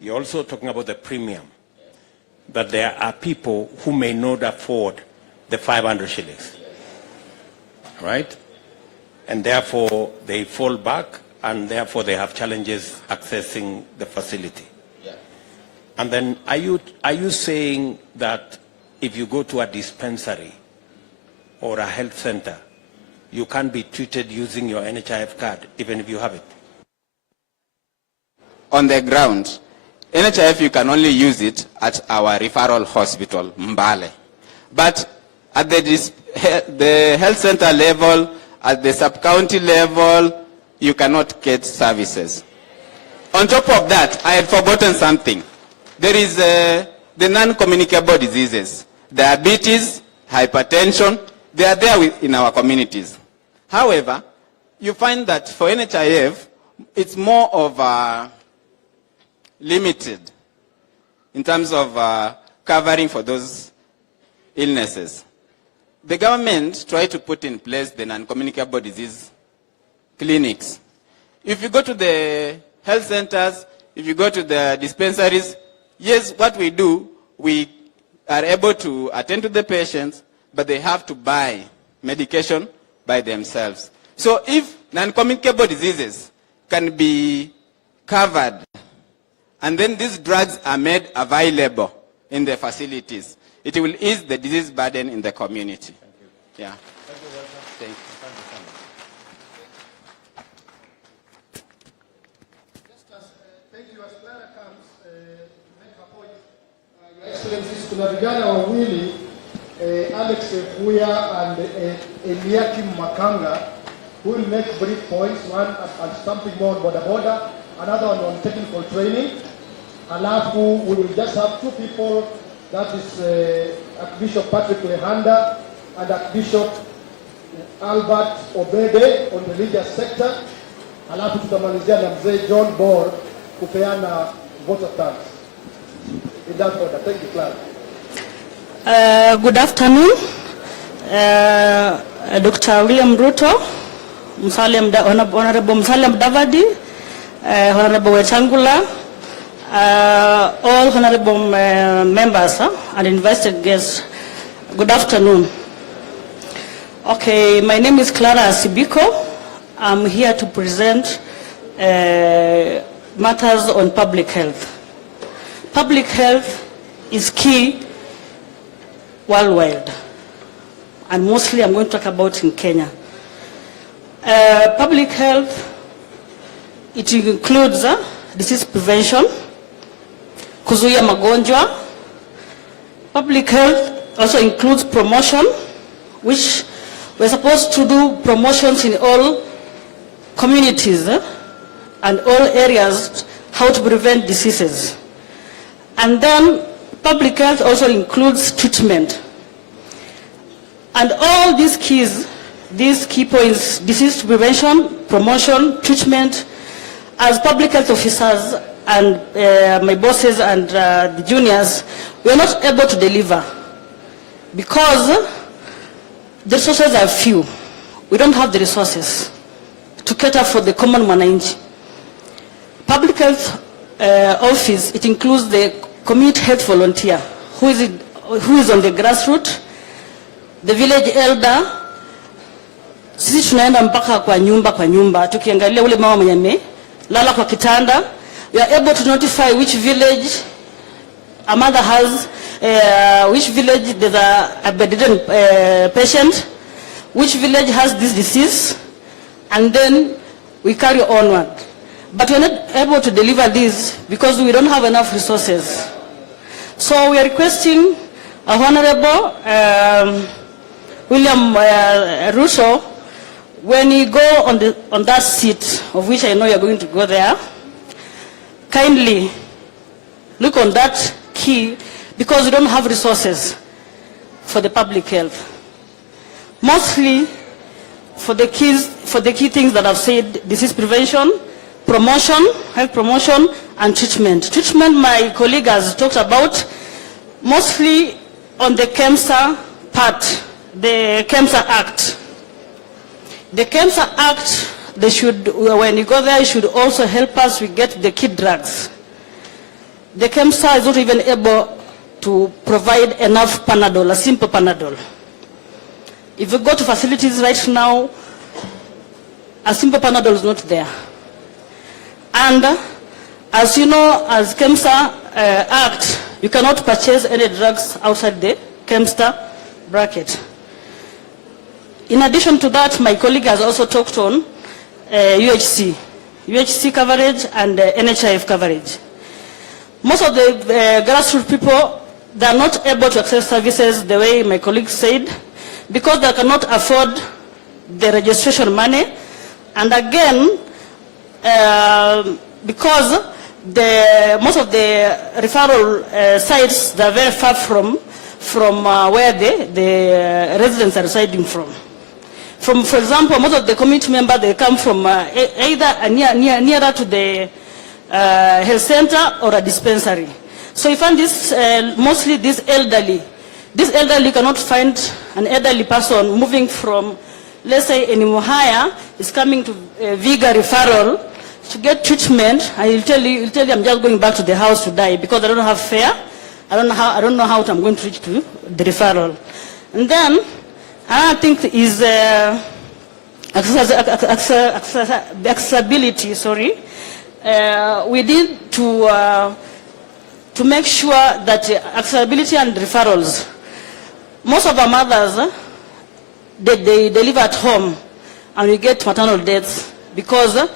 You're also talking about the premium. Yes. That there are people who may not afford the 500 shillings. Yes. Right? And therefore they fall back, and therefore they have challenges accessing the facility. Yeah. And then are you saying that if you go to a dispensary or a health center, you can't be treated using your NHIF card, even if you have it? On the ground, NHIF, you can only use it at our referral hospital, Mbale. But at the health center level, at the sub-county level, you cannot get services. On top of that, I had forgotten something. There is the non-communicable diseases. Diabetes, hypertension, they are there in our communities. However, you find that for NHIF, it's more of limited in terms of covering for those illnesses. The government tried to put in place the non-communicable disease clinics. If you go to the health centers, if you go to the dispensaries, yes, what we do, we are able to attend to the patients, but they have to buy medication by themselves. So if non-communicable diseases can be covered, and then these drugs are made available in the facilities, it will ease the disease burden in the community. Thank you. Yeah. Thank you, Walter. Thank you. kuna vijana wawili Alex Kuya and Eliakim Makanga who will make brief points, one on something more on border, another one on technical training. Alafu we will just have two people, that is Archbishop Patrick Lehanda and Archbishop Albert Obede on the religious sector. Alafu tutamalizia na mzee John Bor kupeana vote of thanks. In that order. Thank you, Clark. Good afternoon, Dr. William Ruto, Honorable Musalia Mudavadi, Honorable Wetangula, all honorable members and invited guests. Good afternoon. Okay, my name is Clara Sibiko. I'm here to present matters on public health. Public health is key worldwide, and mostly I'm going to talk about in Kenya. Public health, it includes disease prevention, kuzuia magonjwa. Public health also includes promotion, which we're supposed to do promotions in all communities and all areas, how to prevent diseases. And then public health also includes treatment. And all these key points, disease prevention, promotion, treatment, as public health officers and my bosses and the juniors, we are not able to deliver because the resources are few. We don't have the resources to cater for the common mwananchi. Public health office, it includes the community health volunteer, who is on the grassroots, the village elder. Sisi tunaenda mpaka kwa nyumba, tukiangalia ule mama mwenye lala kwa kitanda. We are able to notify which village a mother has, which village there's a bedridden patient, which village has this disease, and then we carry onward. But we are not able to deliver this because we don't have enough resources. So we are requesting Honorable William Ruto, when you go on that seat, of which I know you're going to go there, kindly look on that key, because we don't have resources for the public health. Mostly for the key things that I've said: disease prevention, promotion, health promotion, and treatment. Treatment, my colleague has talked about, mostly on the KEMSA part, the KEMSA Act. The KEMSA Act, they should, when you go there, it should also help us to get the key drugs. The KEMSA is not even able to provide enough Panadol, a simple Panadol. If you go to facilities right now, a simple Panadol is not there. And as you know, as KEMSA Act, you cannot purchase any drugs outside the KEMSA bracket. In addition to that, my colleague has also talked on UHC coverage and NHIF coverage. Most of the grassroots people, they are not able to access services the way my colleague said, because they cannot afford the registration money. And again, because most of the referral sites, they are very far from where the residents are residing from. For example, most of the community members, they come from either nearer to the health center or a dispensary. So you find this, mostly this elderly cannot find an elderly person moving from, let's say, in Muhaya, is coming to Vihiga referral to get treatment, and he'll tell you, I'm just going back to the house to die because I don't have fare. I don't know how I'm going to reach to the referral. And then I think is accessibility. Sorry, we need to make sure that accessibility and referrals. Most of our mothers, they live at home, and we get maternal deaths because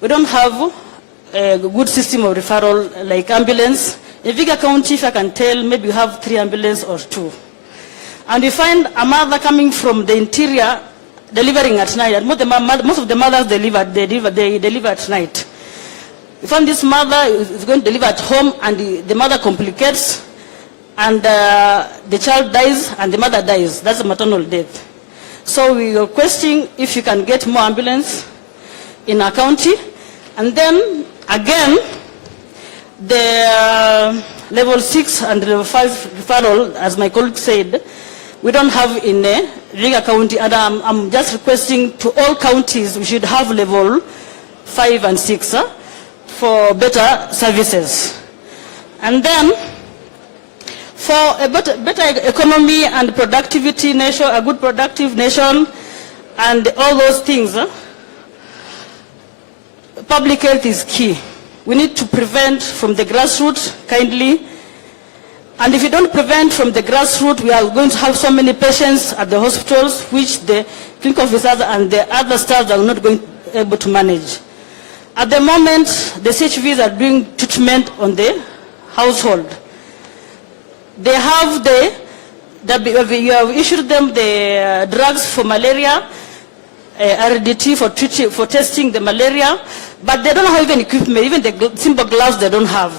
we don't have a good system of referral, like ambulance, In Vihiga County, if I can tell, maybe you have 3 ambulances or 2. And you find a mother coming from the interior delivering at night. And most of the mothers they deliver at night. You find this mother is going to deliver at home, and the mother complicates, and the child dies and the mother dies. That's a maternal death. So we are requesting if you can get more ambulance in our county. And then again, the level 6 and level 5 referral, as my colleague said, we don't have in Vihiga County, and I'm just requesting to all counties we should have level 5 and 6 for better services. And then for a better economy and productivity nation, a good productive nation, and all those things, public health is key. We need to prevent from the grassroots kindly. And if you don't prevent from the grassroots, we are going to have so many patients at the hospitals, which the clinical officers and the other staff are not going to be able to manage. At the moment, the CHVs are doing treatment on the household. They have you have issued them the drugs for malaria, RDT for testing the malaria, but they don't have even equipment, even the simple gloves they don't have.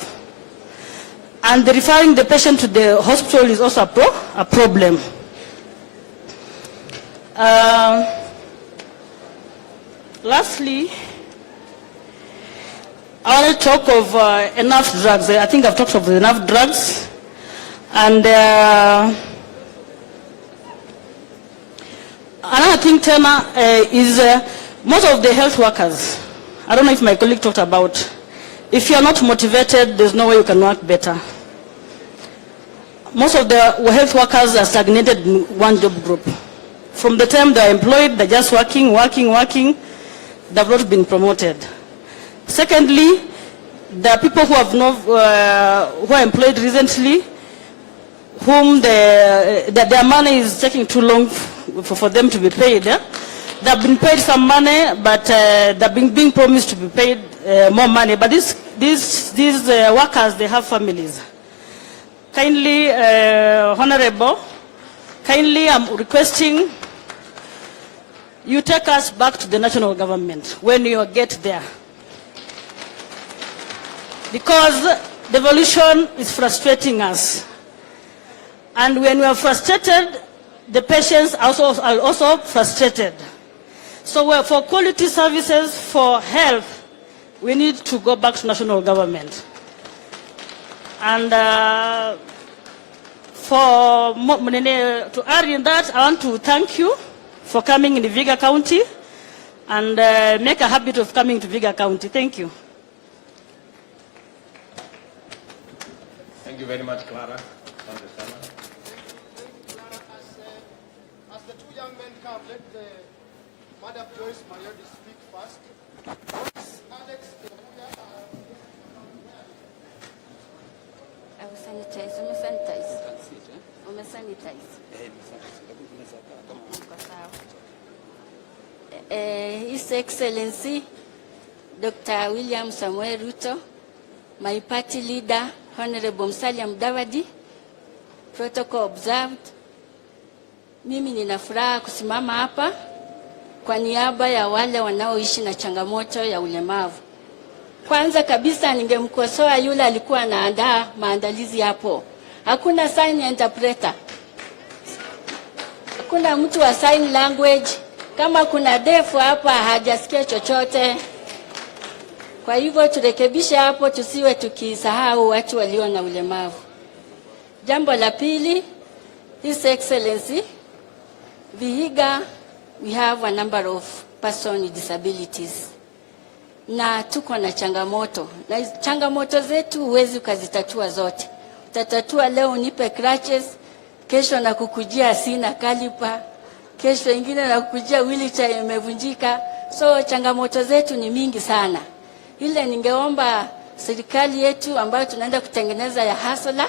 And referring the patient to the hospital is also a problem. Lastly, I want to talk of enough drugs. I think I've talked of enough drugs. And another thing, Tena, is most of the health workers, I don't know if my colleague talked about, if you're not motivated, there's no way you can work better. Most of the health workers are stagnated in one job group. From the time they're employed, they're just working. They've not been promoted. Secondly, there are people who who are employed recently, whom their money is taking too long for them to be paid. They've been paid some money, but they're being promised to be paid more money. But these workers, they have families. Kindly, Honorable, kindly I'm requesting you take us back to the national government when you get there. Because devolution is frustrating us. And when we are frustrated, the patients are also frustrated. So for quality services, for health, we need to go back to national government. And to add in that, I want to thank you for coming in the Vihiga County and make a habit of coming to Vihiga County. Thank you. Thank you very much, Clara. As the two young men come, let the Madam Joyce Mayodi speak first. Alex, His Excellency Dr. William Samuel Ruto, my party leader, Honorable Musalia Mudavadi, protocol observed. Mimi nina furaha kusimama hapa kwa niaba ya wale wanaoishi na changamoto ya ulemavu. Kwanza kabisa ningemkosoa yule alikuwa anaandaa maandalizi hapo. Hakuna sign interpreter. Hakuna mtu wa sign language. Kama kuna defu hapa hajasikia chochote. Kwa hivyo turekebishe hapo, tusiwe tukisahau watu walio na ulemavu. Jambo la pili, His Excellency, Vihiga, we have a number of persons with disabilities. Na tuko na changamoto. Na changamoto zetu huwezi ukazitatua zote. Utatatua leo unipe crutches, kesho na kukujia sina kalipa, kesho ingine na kukujia wheelchair imevunjika. So changamoto zetu ni mingi sana. Ile ningeomba serikali yetu ambayo tunaenda kutengeneza ya hasla,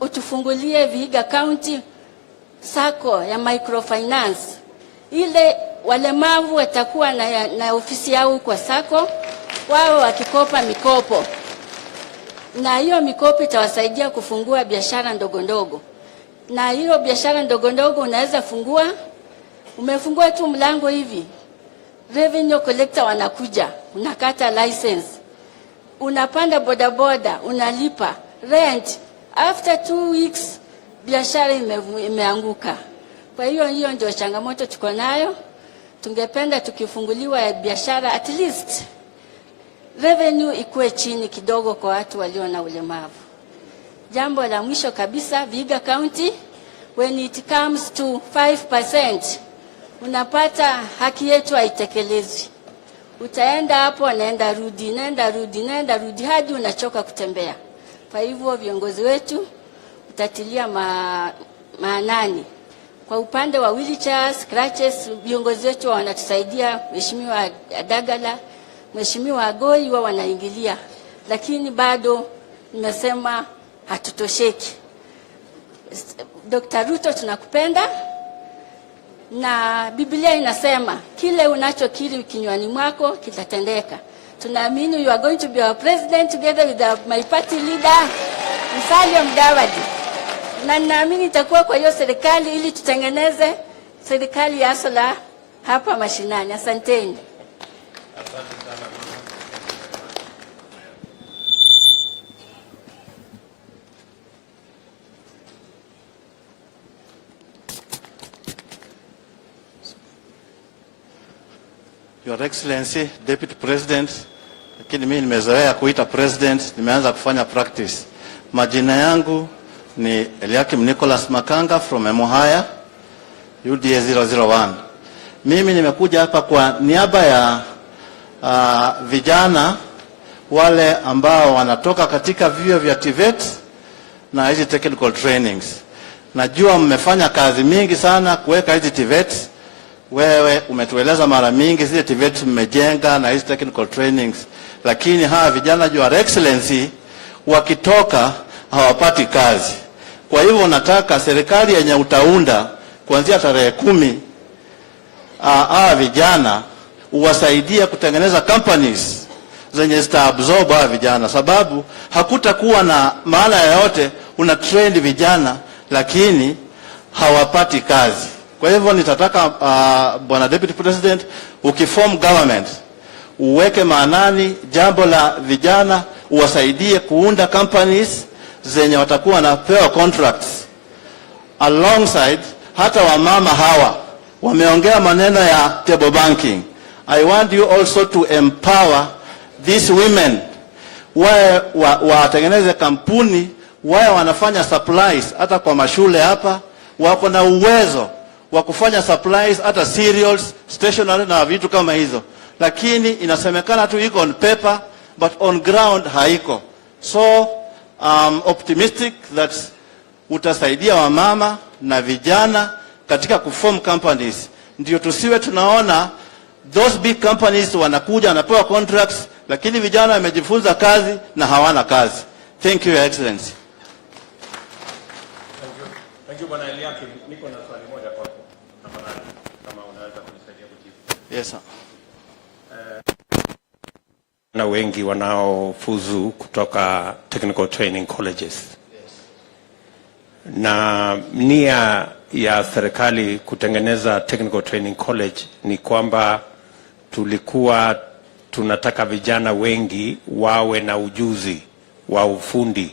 utufungulie Vihiga County sako ya microfinance. Ile walemavu watakuwa na ofisi yao kwa sako, wao wakikopa mikopo. na hiyo mikopo itawasaidia kufungua biashara ndogo ndogo. Na hiyo biashara ndogo ndogo unaweza fungua, umefungua tu mlango hivi, revenue collector wanakuja, unakata license, unapanda bodaboda, unalipa rent. After 2 weeks biashara imeanguka. Kwa hiyo ndio changamoto tuko nayo. Tungependa tukifunguliwa biashara, at least revenue ikuwe chini kidogo kwa watu walio na ulemavu. Jambo la mwisho kabisa, Vihiga County, when it comes to 5%, unapata haki yetu haitekelezwi. Utaenda hapo, nenda rudi hadi unachoka kutembea. Kwa hivyo viongozi wetu utatilia maanani. Kwa upande wa wheelchairs, crutches, viongozi wetu wanatusaidia, Mheshimiwa Dagala, Mheshimiwa Agoi wao wanaingilia. Lakini bado nimesema hatutosheki. Dr. Ruto, tunakupenda, na Biblia inasema kile unachokiri kinywani mwako kitatendeka. Tunaamini you are going to be our president together with my party leader Musalia Mudavadi, na ninaamini itakuwa kwa hiyo serikali ili tutengeneze serikali ya sola hapa mashinani. Asanteni. Your Excellency, Deputy President, lakini mimi nimezoea kuita President, nimeanza kufanya practice. Majina yangu ni Eliakim Nicholas Makanga from Emuhaya, UDA 001. Mimi nimekuja hapa kwa niaba ya vijana wale ambao wanatoka katika vyuo vya TVET na hizi technical trainings. Najua mmefanya kazi mingi sana kuweka hizi TVET. Wewe umetueleza mara mingi zile TVET mmejenga na hizi technical trainings, lakini hawa vijana, Your Excellency, wakitoka hawapati kazi. Kwa hivyo nataka serikali yenye utaunda kuanzia tarehe 10, hawa vijana uwasaidie kutengeneza companies zenye zitaabsorb hawa vijana, sababu hakutakuwa na maana yoyote una train vijana lakini hawapati kazi. Kwa hivyo nitataka Bwana Deputy President, ukiform government uweke maanani jambo la vijana, uwasaidie kuunda companies zenye watakuwa wanapewa contracts. Alongside hata wamama hawa wameongea maneno ya table banking. I want you also to empower these women, watengeneze kampuni, wanafanya supplies hata kwa mashule hapa, wako na uwezo wa kufanya supplies hata cereals, stationery na vitu kama hizo, lakini inasemekana tu iko on paper but on ground haiko. So optimistic that utasaidia wamama na vijana katika kuform companies, ndio tusiwe tunaona those big companies wanakuja wanapewa contracts lakini vijana wamejifunza kazi na hawana kazi. Thank you, Your Excellency. Thank you, Bwana Eliakim. Niko na swali moja kwako. Tafadhali kama unaweza kunisaidia kujibu. Yes, sir. Na wengi wanaofuzu kutoka technical training colleges. Yes. Na nia ya serikali kutengeneza technical training college ni kwamba tulikuwa tunataka vijana wengi wawe na ujuzi wa ufundi,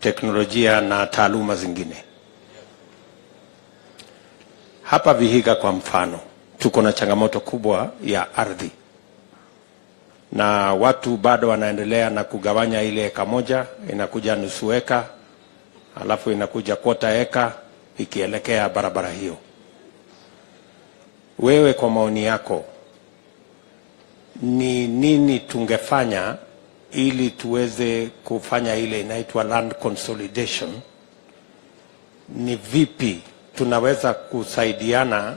teknolojia na taaluma zingine. Hapa Vihiga kwa mfano, tuko na changamoto kubwa ya ardhi. Na watu bado wanaendelea na kugawanya ile eka moja, inakuja nusu eka, alafu inakuja kwota eka, ikielekea barabara hiyo. Wewe kwa maoni yako, ni nini tungefanya ili tuweze kufanya ile inaitwa land consolidation? Ni vipi tunaweza kusaidiana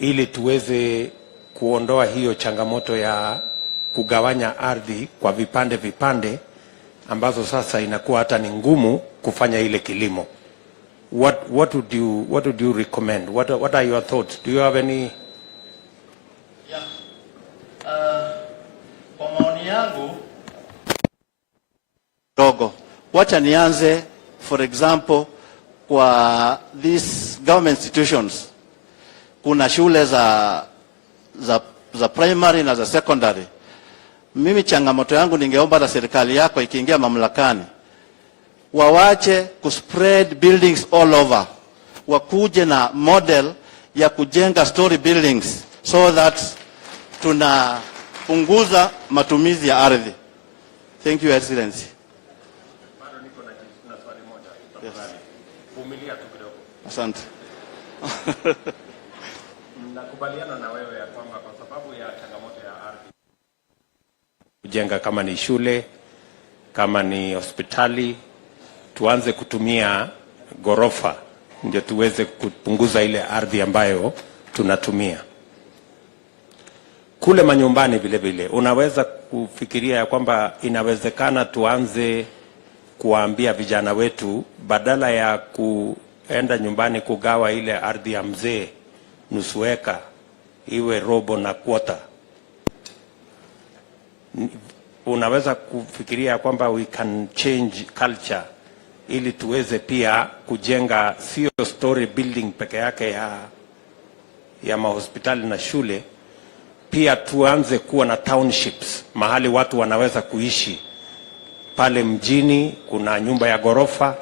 ili tuweze kuondoa hiyo changamoto ya kugawanya ardhi kwa vipande vipande ambazo sasa inakuwa hata ni ngumu kufanya ile kilimo? What would you recommend? What are your thoughts? Do you have any? Kwa maoni yangu dogo. Wacha nianze, for example, kwa these government institutions. Kuna shule za primary na za secondary. Mimi changamoto yangu ningeomba na serikali yako ikiingia mamlakani, wawache kuspread buildings all over. Wakuje na model ya kujenga story buildings so that tunapunguza matumizi ya ardhi. Thank you, Excellency. Yes. Asante. Nakubaliana na wewe ya kwamba kwa sababu ya changamoto ya ardhi, kujenga kama ni shule, kama ni hospitali, tuanze kutumia gorofa ndio tuweze kupunguza ile ardhi ambayo tunatumia. Kule manyumbani vile vile unaweza kufikiria ya kwamba inawezekana tuanze kuambia vijana wetu, badala ya kuenda nyumbani kugawa ile ardhi ya mzee nusu eka iwe robo na kwota. Unaweza kufikiria kwamba we can change culture ili tuweze pia kujenga sio story building peke yake ya mahospitali na shule, pia tuanze kuwa na townships, mahali watu wanaweza kuishi. Pale mjini kuna nyumba ya gorofa,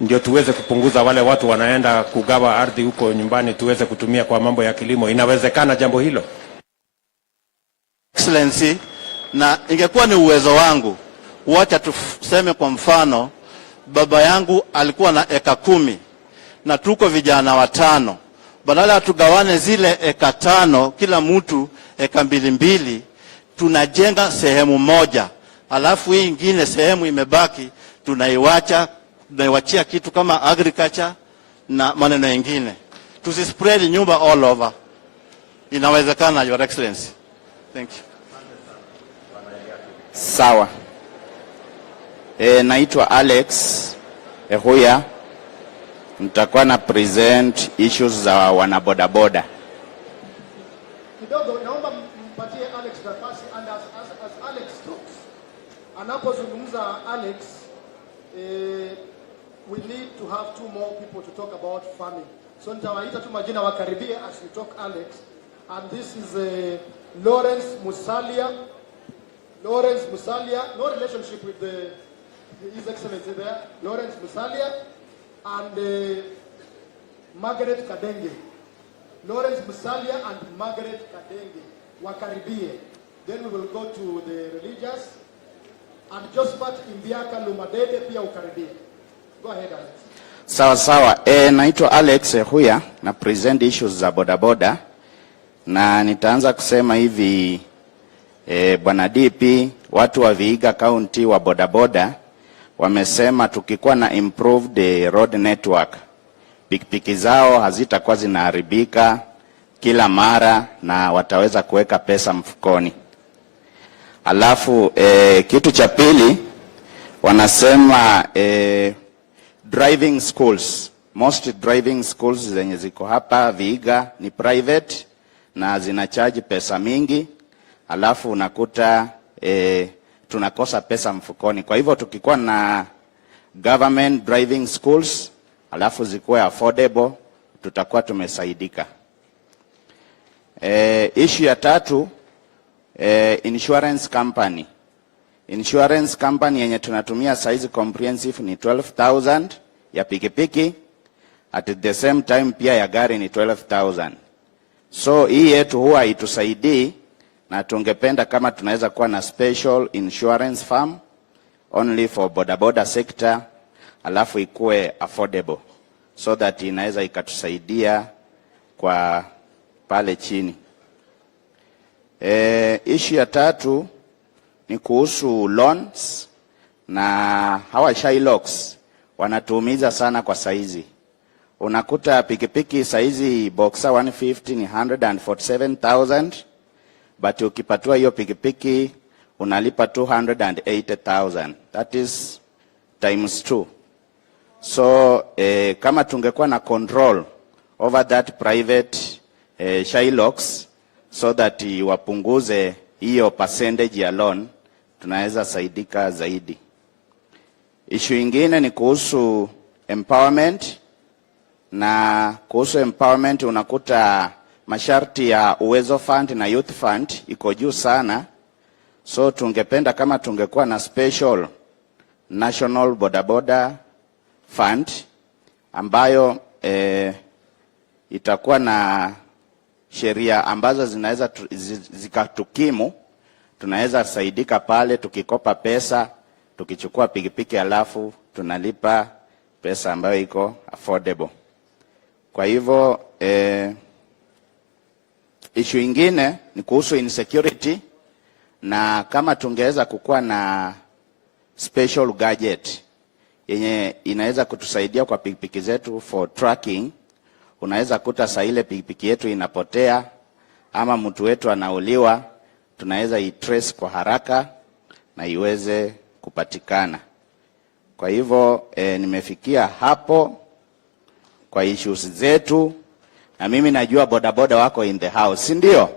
ndio tuweze kupunguza wale watu wanaenda kugawa ardhi huko nyumbani, tuweze kutumia kwa mambo ya kilimo. Inawezekana jambo hilo? Excellency, na ingekuwa ni uwezo wangu, wacha tuseme kwa mfano, baba yangu alikuwa na eka 10 na tuko vijana 5. Badala tugawane zile eka 5, kila mtu eka 2, tunajenga sehemu moja. Alafu hii ingine sehemu imebaki tunaiwachia kitu kama agriculture na maneno mengine. Tusispread nyumba all over. Inawezekana, Your Excellency. Thank you. Sawa. Naitwa Alex Ehuya. Nitakuwa na present issues za wanabodaboda. Kidogo naomba mpatie Alex nafasi, and as Alex talks, anapozungumza Alex, we need to have 2 more people to talk about farming. So nitawaita tu majina wakaribia as we talk Alex. And this is Lawrence Musalia. Lawrence Musalia, no relationship with His Excellency there. Lawrence Musalia and Margaret Kadenge. Lawrence Musalia and Margaret Kadenge wakaribie. Then we will go to the religious. And Josephat Imbiaka Lumadede pia ukaribie. Go ahead, Alex. Sawa sawa. Naitwa Alex Huya na present issues za bodaboda, na nitaanza kusema hivi, Bwana DP, watu wa Vihiga County wa bodaboda wamesema tukikuwa na improved road network, pikipiki zao hazitakuwa zinaharibika kila mara na wataweza kuweka pesa mfukoni. Alafu kitu cha pili wanasema driving schools, most driving schools zenye ziko hapa Vihiga ni private na zinacharge pesa mingi, alafu unakuta tunakosa pesa mfukoni. Kwa hivyo tukikuwa na government driving schools alafu zikuwe affordable, tutakuwa tumesaidika. Issue ya tatu, insurance company. Insurance company yenye tunatumia size comprehensive ni 12,000 ya pikipiki, at the same time pia ya gari ni 12,000. So hii yetu huwa itusaidii, na tungependa kama tunaweza kuwa na special insurance firm only for bodaboda sector, alafu ikuwe affordable so that inaweza ikatusaidia kwa pale chini. Issue ya tatu ni kuhusu loans, na hawa Shylocks wanatuumiza sana kwa saizi. Unakuta pikipiki saizi Boxer 150 ni 147,000, but ukipatiwa hiyo pikipiki unalipa 280,000. That is times 2. So kama tungekuwa na control over that private Shylocks so that wapunguze hiyo percentage ya loan, tunaweza saidika zaidi. Issue ingine ni kuhusu empowerment, na kuhusu empowerment unakuta masharti ya Uwezo Fund na Youth Fund iko juu sana. So tungependa kama tungekuwa na special National Bodaboda Fund ambayo itakuwa na sheria ambazo zinaweza zikatukimu, tunaweza saidika pale tukikopa pesa, tukichukua pikipiki alafu tunalipa pesa ambayo iko affordable. Kwa hivyo issue ingine ni kuhusu insecurity, na kama tungeweza kukuwa na special gadget yenye inaweza kutusaidia kwa pikipiki zetu for tracking. Unaweza kuta saa ile pikipiki yetu inapotea ama mtu wetu anauliwa, tunaweza itrace kwa haraka na iweze kupatikana. Kwa hivyo nimefikia hapo kwa issues zetu, na mimi najua bodaboda wako in the house, si ndio?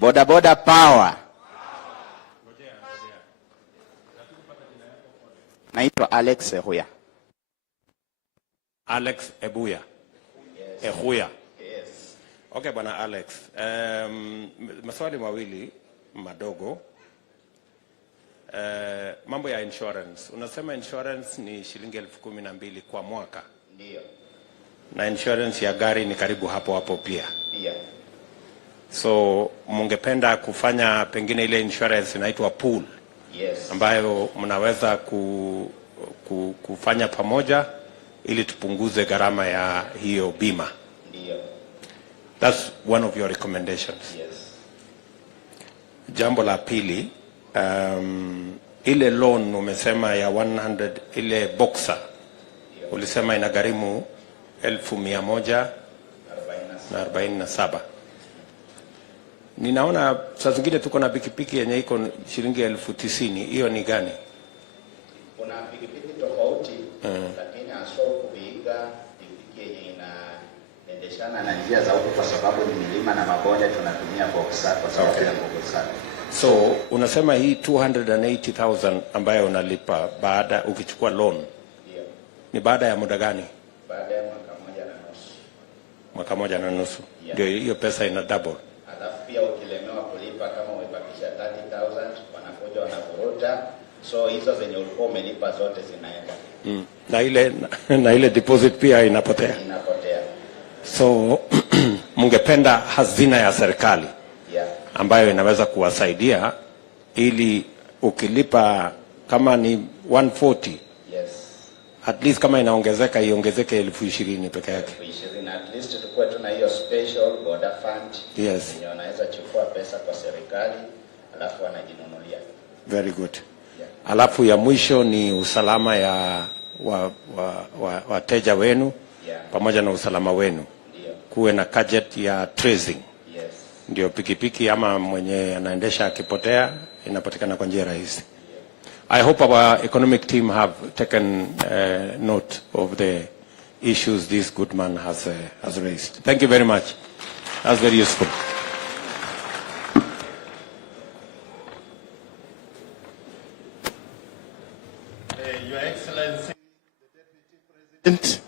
Bodaboda power. Naitwa Alex Ehuya. Alex Ebuya. Ehuya. Yes. Okay, bwana Alex. Maswali mawili madogo. Mambo ya insurance. Unasema insurance ni shilingi 12,000 kwa mwaka. Ndio. Na insurance ya gari ni karibu hapo pia. Pia. So mungependa kufanya pengine ile insurance inaitwa pool. Yes. Ambayo mnaweza kufanya pamoja ili tupunguze gharama ya hiyo bima. Ndio. That's one of your recommendations. Yes. Jambo la pili, ile loan umesema ya 100, ile boxer ulisema inagharimu 1,147. Ninaona saa zingine tuko na pikipiki yenye iko shilingi 90,000. Hiyo ni gani? Kuna pikipiki tofauti, lakini asofu Vihiga pikipiki yenye inaendeshana na njia za huko, kwa sababu ni milima na mabonde, tunatumia boxer kwa sababu ya nguvu sana. So unasema hii 280,000 ambayo unalipa baada ukichukua loan. Ndio. Ni baada ya muda gani? Baada ya mwaka 1.5. Mwaka 1.5. Ndio hiyo pesa ina double. Alafu pia ukilemewa kulipa, kama umebakisha 30,000 wanakuja wanakuruta, so hizo zenye ulikuwa umelipa zote zinaenda. Na ile deposit pia inapotea. Inapotea. So mungependa hazina ya serikali ambayo inaweza kuwasaidia ili ukilipa kama ni 140. Yes. At least kama inaongezeka iongezeke 20,000 peke yake. 20,000 at least tukue tuna hiyo special border fund. Yes. Yenye wanaweza chukua pesa kwa serikali alafu wanajinunulia. Very good. Yeah. Alafu ya mwisho ni usalama ya wateja wenu pamoja na usalama wenu. Ndio. Kuwe na gadget ya tracing. Yes. Ndio pikipiki ama mwenye anaendesha akipotea inapatikana kwa njia rahisi. I hope our economic team have taken note of the issues this good man has raised. Thank you very much. That's very useful. Your Excellency, the Deputy President,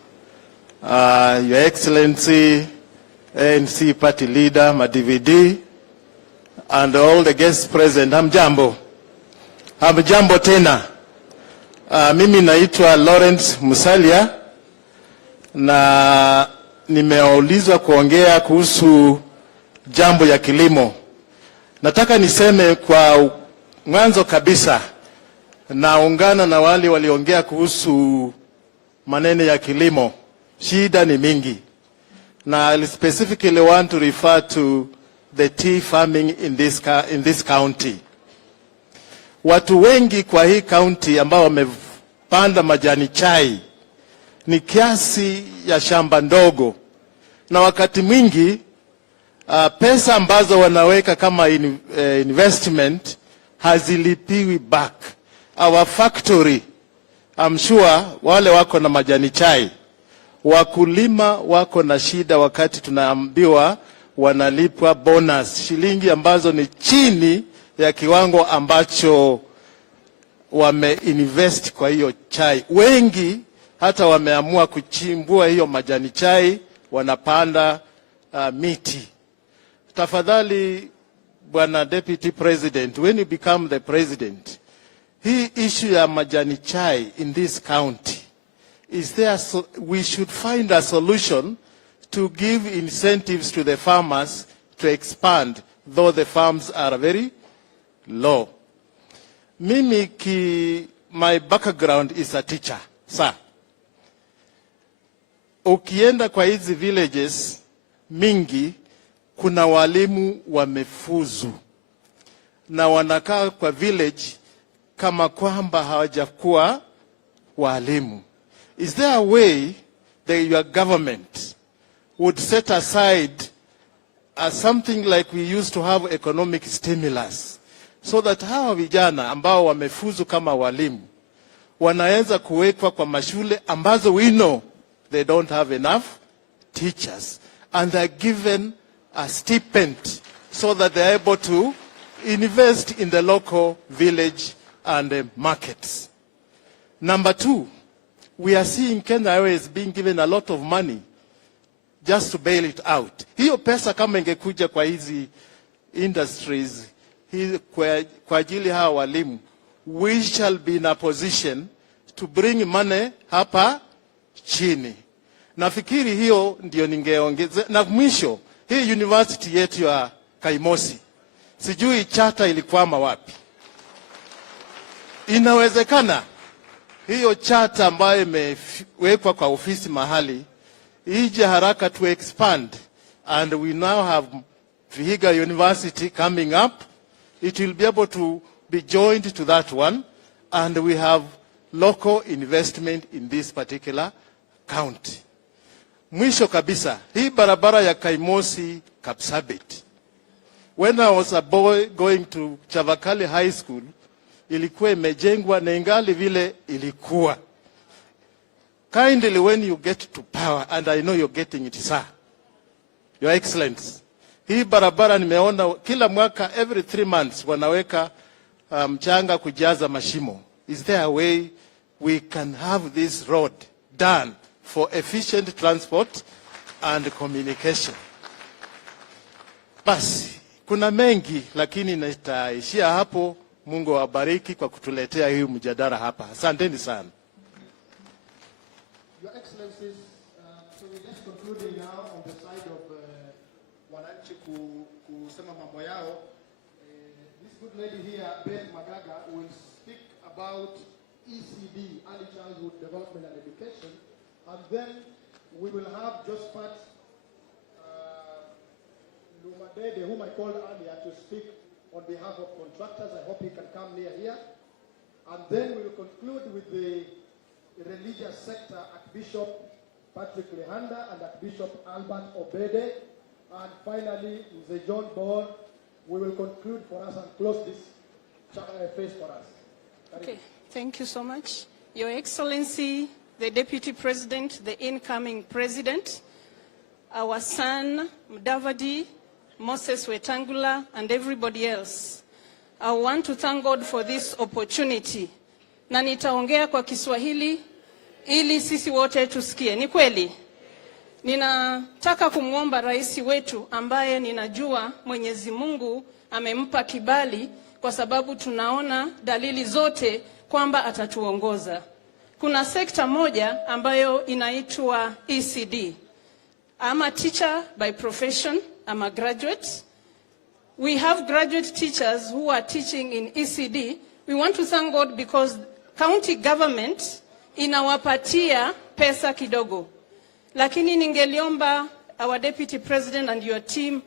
Your Excellency, ANC Party Leader, Madividi, and all the guests present, hamjambo. Hamjambo tena. Mimi naitwa Lawrence Musalia na nimeulizwa kuongea kuhusu jambo ya kilimo. Nataka niseme kwa mwanzo kabisa, naungana na wale waliongea kuhusu maneno ya kilimo. Shida ni mingi. Na I specifically want to refer to the tea farming in this county. Watu wengi kwa hii county ambao wamepanda majani chai ni kiasi ya shamba ndogo, na wakati mwingi pesa ambazo wanaweka kama investment hazilipiwi back. Our factory, I'm sure wale wako na majani chai, wakulima wako na shida wakati tunaambiwa wanalipwa bonus shilingi ambazo ni chini ya kiwango ambacho wameinvest kwa hiyo chai. Wengi hata wameamua kuchimbua hiyo majani chai, wanapanda miti. Tafadhali Bwana Deputy President, when you become the president, hii issue ya majani chai in this county, is there we should find a solution to give incentives to the farmers to expand, though the farms are very low. Mimi my background is a teacher, sir. Ukienda kwa hizi villages mingi, kuna walimu wamefuzu na wanakaa kwa village kama kwamba hawajakuwa walimu. Is there a way that your government would set aside something like we used to have economic stimulus, so that hawa vijana ambao wamefuzu kama walimu wanaweza kuwekwa kwa mashule ambazo we know they don't have enough teachers, and they're given a stipend so that they're able to invest in the local village and markets. Number two, we are seeing Kenya Airways being given a lot of money just to bail it out. Hiyo pesa kama ingekuja kwa hizi industries, kwa ajili hawa walimu, we shall be in a position to bring money hapa chini. Nafikiri hiyo ndio ningeongeza. Na mwisho, hii university yetu ya Kaimosi, sijui charter ilikwama wapi. Inawezekana hiyo charter ambayo imewekwa kwa ofisi mahali ije haraka to expand, and we now have Vihiga University coming up. It will be able to be joined to that one, and we have local investment in this particular county. Mwisho kabisa, hii barabara ya Kaimosi Kapsabet, when I was a boy going to Chavakali High School, ilikuwa imejengwa na ingali vile ilikuwa. Kindly, when you get to power, and I know you're getting it, sir, Your Excellency, hii barabara nimeona kila mwaka, every 3 months, wanaweka mchanga kujaza mashimo. Is there a way we can have this road done for efficient transport and communication? Basi, kuna mengi, lakini nitaishia hapo. Mungu awabariki kwa kutuletea hii mjadala hapa. Asanteni sana. Your Excellencies, so we're just concluding now on the side of wananchi kusema mambo yao. This good lady here, Beth Magaga, will speak about ECD, Early Childhood Development and Education, and then we will have Josephat Lumadede, whom I called earlier, to speak on behalf of contractors. I hope he can come near here. And then we will conclude with the religious sector, Archbishop Patrick Lehanda and Archbishop Albert Obede. And finally, Mr. John Ball, we will conclude for us and close this phase for us. Okay, thank you so much. Your Excellency, the Deputy President, the incoming President, our son, Mudavadi, Moses Wetangula, and everybody else. I want to thank God for this opportunity. Na nitaongea kwa Kiswahili ili sisi wote tusikie. Ni kweli? Ninataka kumwomba rais wetu ambaye ninajua Mwenyezi Mungu amempa kibali, kwa sababu tunaona dalili zote kwamba atatuongoza. Kuna sekta moja ambayo inaitwa ECD. I'm a teacher by profession. I'm a graduate. We have graduate teachers who are teaching in ECD. We want to thank God because county government inawapatia pesa kidogo. Lakini ningeliomba our Deputy President and your team,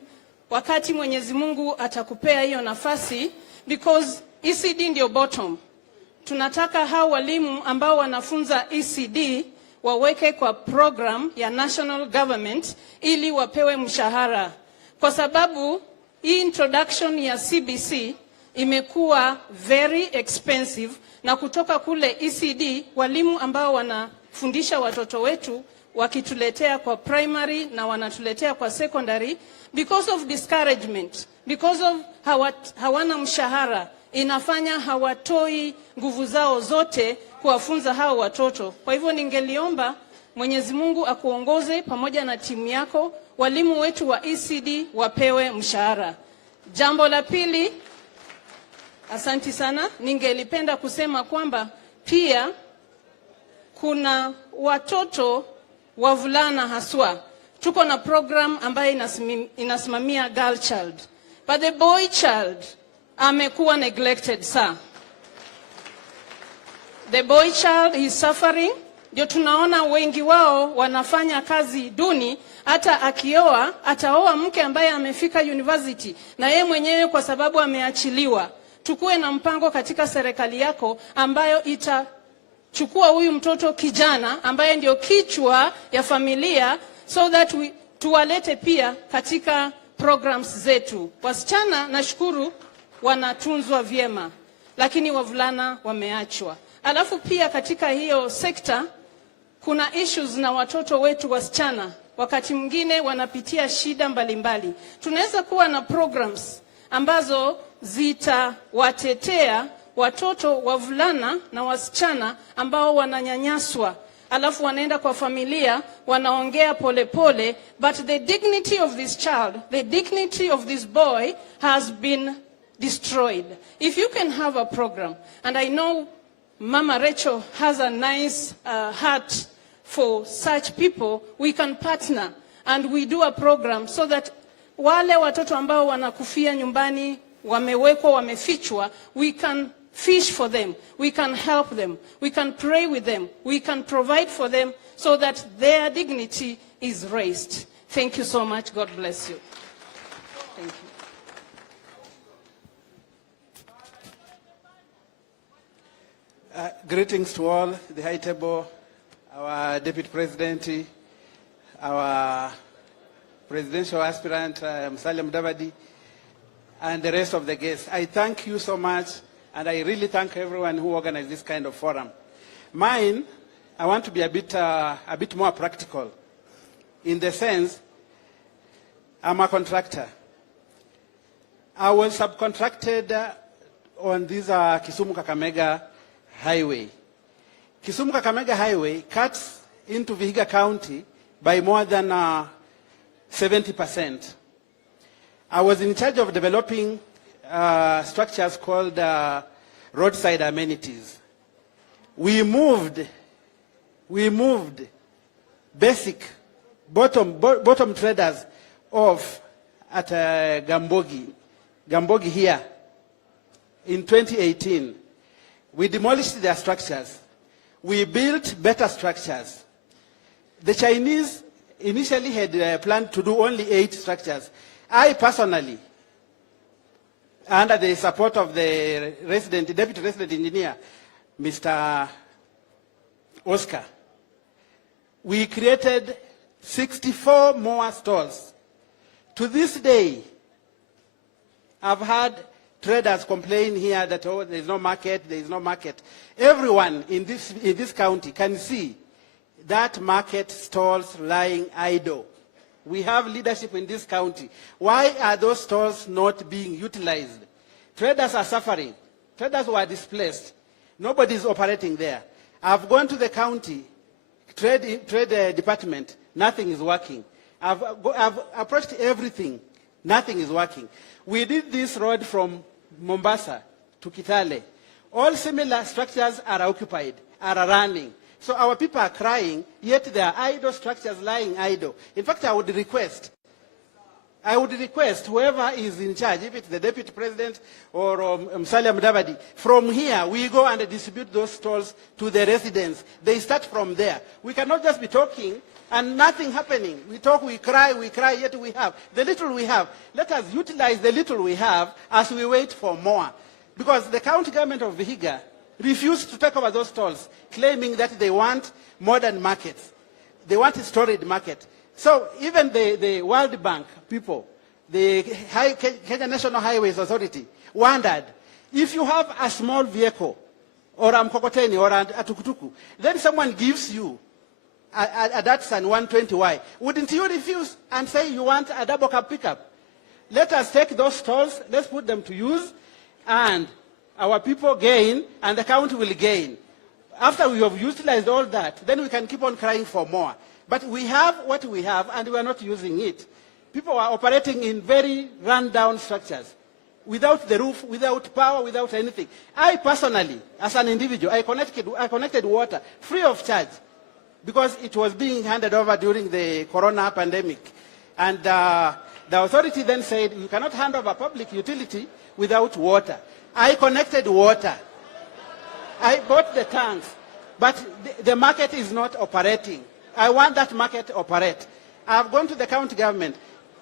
wakati Mwenyezi Mungu atakupea hiyo nafasi, because ECD ndio bottom. Tunataka hao walimu ambao wanafunza ECD waweke kwa program ya national government ili wapewe mshahara. Kwa sababu hii introduction ya CBC imekuwa very expensive, na kutoka kule ECD walimu ambao wanafundisha watoto wetu wakituletea kwa primary na wanatuletea kwa secondary, because of discouragement, because of hawana mshahara, inafanya hawatoi nguvu zao zote kuwafunza hao watoto. Kwa hivyo ningeliomba Mwenyezi Mungu akuongoze pamoja na timu yako, walimu wetu wa ECD wapewe mshahara. Jambo la pili, asanti sana, ningelipenda kusema kwamba pia kuna watoto wavulana haswa. Tuko na program ambayo inasimamia girl child. But the boy child amekuwa neglected sir. The boy child is suffering. Ndio tunaona wengi wao wanafanya kazi duni, hata akioa ataoa mke ambaye amefika university na yeye mwenyewe kwa sababu ameachiliwa. Tukue na mpango katika serikali yako ambayo itachukua huyu mtoto kijana ambaye ndio kichwa ya familia, so that tuwalete pia katika programs zetu. Wasichana nashukuru wanatunzwa vyema, lakini wavulana wameachwa. Alafu pia katika hiyo sekta kuna issues na watoto wetu wasichana. Wakati mwingine wanapitia shida mbalimbali. Tunaweza kuwa na programs ambazo zitawatetea watoto wavulana na wasichana ambao wananyanyaswa. Alafu wanaenda kwa familia, wanaongea polepole, but the dignity of this child, the dignity of this boy has been destroyed. If you can have a program, and I know Mama Rachel has a nice heart for such people, we can partner and we do a program so that wale watoto ambao wanakufia nyumbani, wamewekwa, wamefichwa, we can fish for them, we can help them, we can pray with them, we can provide for them so that their dignity is raised. Thank you so much. God bless you. Thank you. Greetings to all, the high table, our Deputy President, our presidential aspirant, Musalia Mudavadi, and the rest of the guests. I thank you so much, and I really thank everyone who organized this kind of forum. Mine, I want to be a bit more practical, in the sense, I'm a contractor. I was subcontracted on this Kisumu-Kakamega Highway. Kisumu-Kakamega Highway cuts into Vihiga County by more than 70%. I was in charge of developing structures called roadside amenities. We moved basic bottom traders off at Gambogi here in 2018. We demolished their structures. We built better structures. The Chinese initially had planned to do only 8 structures. I personally, under the support of the deputy resident engineer, Mr. Oscar, we created 64 more stalls. To this day, I've had traders complain here that, oh, there is no market, there is no market. Everyone in this county can see that market stalls lying idle. We have leadership in this county. Why are those stalls not being utilized? Traders are suffering. Traders were displaced. Nobody is operating there. I've gone to the county trade department. Nothing is working. I've approached everything. Nothing is working. We did this road from Mombasa to Kitale. All similar structures are occupied, are running. So our people are crying, yet there are idle structures lying idle. In fact, I would request whoever is in charge, if it's the deputy president or Musalia Mudavadi, from here we go and distribute those stalls to the residents. They start from there. We cannot just be talking and nothing happening. We talk, we cry, yet we have. The little we have, let us utilize the little we have as we wait for more. Because the county government of Vihiga refused to take over those stalls, claiming that they want modern markets. They want a storage market. So even the World Bank people, the Kenya National Highways Authority, wondered, if you have a small vehicle, or a mkokoteni, or a tukutuku, then someone gives you a Datsun 120Y, wouldn't you refuse and say you want a double cab pickup? Let us take those stalls, let's put them to use, and our people gain, and the county will gain. After we have utilized all that, then we can keep on crying for more. But we have what we have, and we are not using it. People are operating in very run-down structures, without the roof, without power, without anything. I personally, as an individual, I connected water free of charge because it was being handed over during the corona pandemic. And the authority then said, you cannot hand over public utility without water. I connected water. I bought the tanks, but the market is not operating. I want that market to operate. I've gone to the county government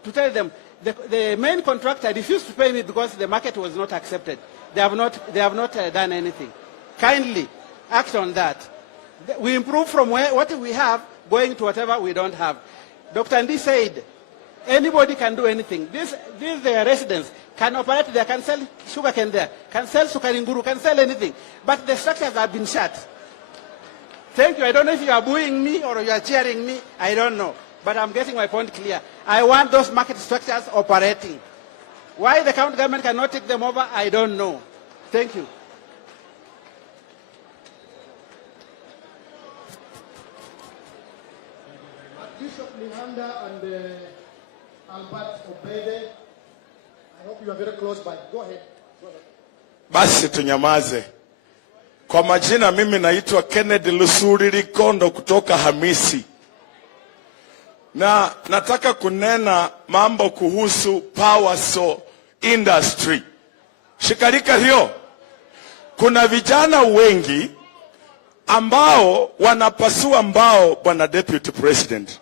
to tell them the main contractor refused to pay me because the market was not accepted. They have not done anything. Kindly act on that. We improve from what we have going to whatever we don't have. Dr. Ndi said, anybody can do anything. These residents can operate there, can sell sugarcane there, can sell sukaringuru, can sell anything. But the structures have been shut. Thank you. I don't know if you are booing me or you are cheering me. I don't know. But I'm getting my point clear. I want those market structures operating. Why the county government cannot take them over, I don't know. Thank you. Bishop Lihanda and Albert Obede, I hope you are very close by. Go ahead. Basi tunyamaze. Kwa majina mimi naitwa Kennedy Lusuri Likondo kutoka Hamisi. Na nataka kunena mambo kuhusu power so industry. Shikarika hiyo. Kuna vijana wengi ambao wanapasua mbao, bwana deputy president.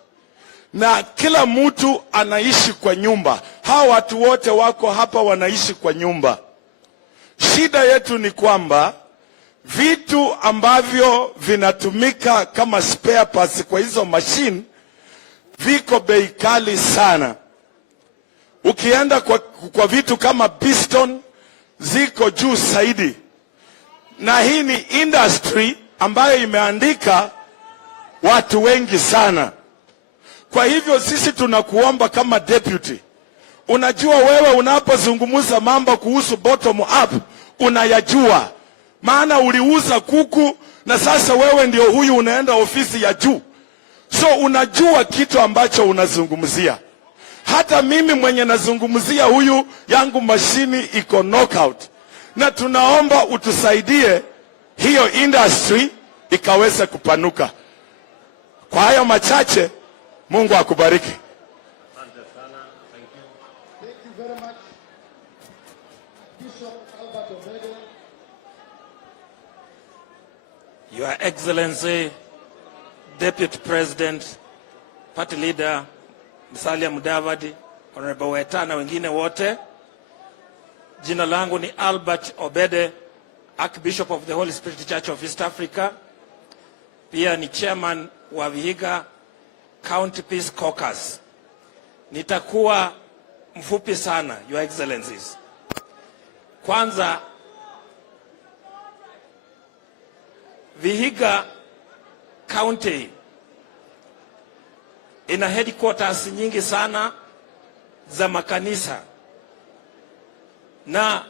Na kila mtu anaishi kwa nyumba. Hawa watu wote wako hapa wanaishi kwa nyumba. Shida yetu ni kwamba vitu ambavyo vinatumika kama spare parts kwa hizo machine viko bei kali sana. Ukienda kwa vitu kama piston ziko juu zaidi. Na hii ni industry ambayo imeandika watu wengi sana. Kwa hivyo sisi tunakuomba kama deputy. Unajua wewe unapozungumza mambo kuhusu bottom up unayajua. Maana uliuza kuku na sasa wewe ndio huyu unaenda ofisi ya juu. So unajua kitu ambacho unazungumzia. Hata mimi mwenye nazungumzia huyu yangu mashini iko knockout. Na tunaomba utusaidie hiyo industry ikaweze kupanuka. Kwa hayo machache, Mungu akubariki. Asante sana. Thank you. Thank you very much. Bishop Albert Obede. Your Excellency, Deputy President, Party Leader, Musalia Mudavadi, Honorable Weta na wengine wote. Jina langu ni Albert Obede, Archbishop of the Holy Spirit Church of East Africa. Pia ni chairman wa Vihiga County Peace Caucus. Nitakuwa mfupi sana, Your Excellencies. Kwanza, Vihiga County ina headquarters nyingi sana za makanisa. Na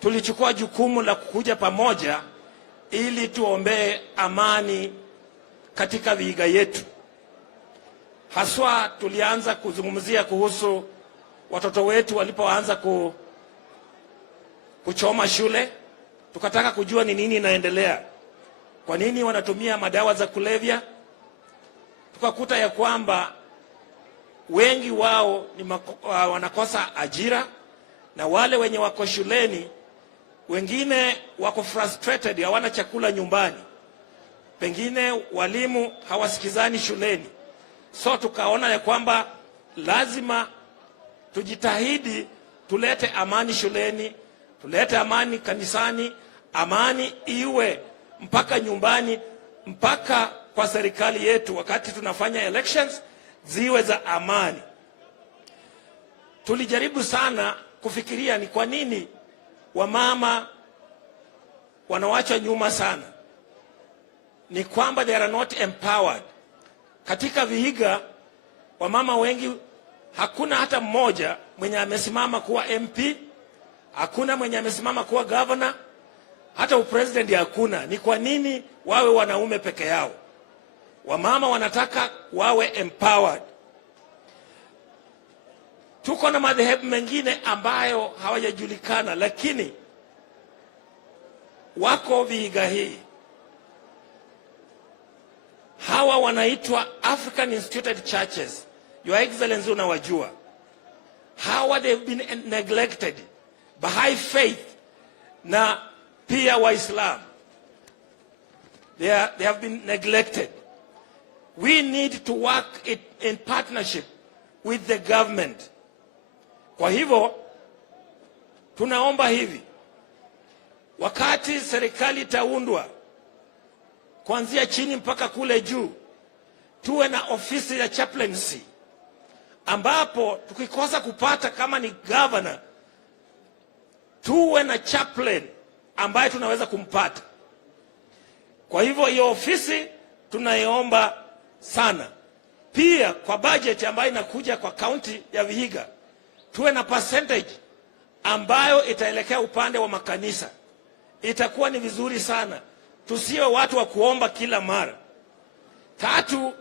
tulichukua jukumu la kukuja pamoja ili tuombee amani katika Vihiga yetu. Haswa tulianza kuzungumzia kuhusu watoto wetu walipoanza kuchoma shule. Tukataka kujua ni nini inaendelea. Kwa nini wanatumia madawa za kulevya? Tukakuta ya kwamba wengi wao ni wanakosa ajira, na wale wenye wako shuleni wengine wako frustrated, hawana chakula nyumbani. Pengine walimu hawasikizani shuleni. So tukaona ya kwamba lazima tujitahidi tulete amani shuleni, tulete amani kanisani, amani iwe mpaka nyumbani, mpaka kwa serikali yetu. Wakati tunafanya elections ziwe za amani. Tulijaribu sana kufikiria ni kwa nini wamama wanawachwa nyuma sana. Ni kwamba they are not empowered. Katika Vihiga wamama wengi hakuna hata mmoja mwenye amesimama kuwa MP, hakuna mwenye amesimama kuwa governor, hata upresident hakuna. Ni kwa nini wawe wanaume peke yao? Wamama wanataka wawe empowered. Tuko na madhehebu mengine ambayo hawajajulikana, lakini wako Vihiga hii. Hawa wanaitwa African Instituted Churches. Your Excellency, unawajua. Hawa they've been neglected. Baha'i faith na pia Waislam. They have been neglected. We need to work in partnership with the government. Kwa hivyo tunaomba hivi, wakati serikali itaundwa kuanzia chini mpaka kule juu, tuwe na ofisi ya chaplaincy, ambapo tukikosa kupata kama ni governor, tuwe na chaplain ambaye tunaweza kumpata. Kwa hivyo hiyo ofisi tunaiomba sana. Pia kwa budget ambayo inakuja kwa county ya Vihiga, tuwe na percentage ambayo itaelekea upande wa makanisa. Itakuwa ni vizuri sana. Tusiwe watu wa kuomba kila mara. 3,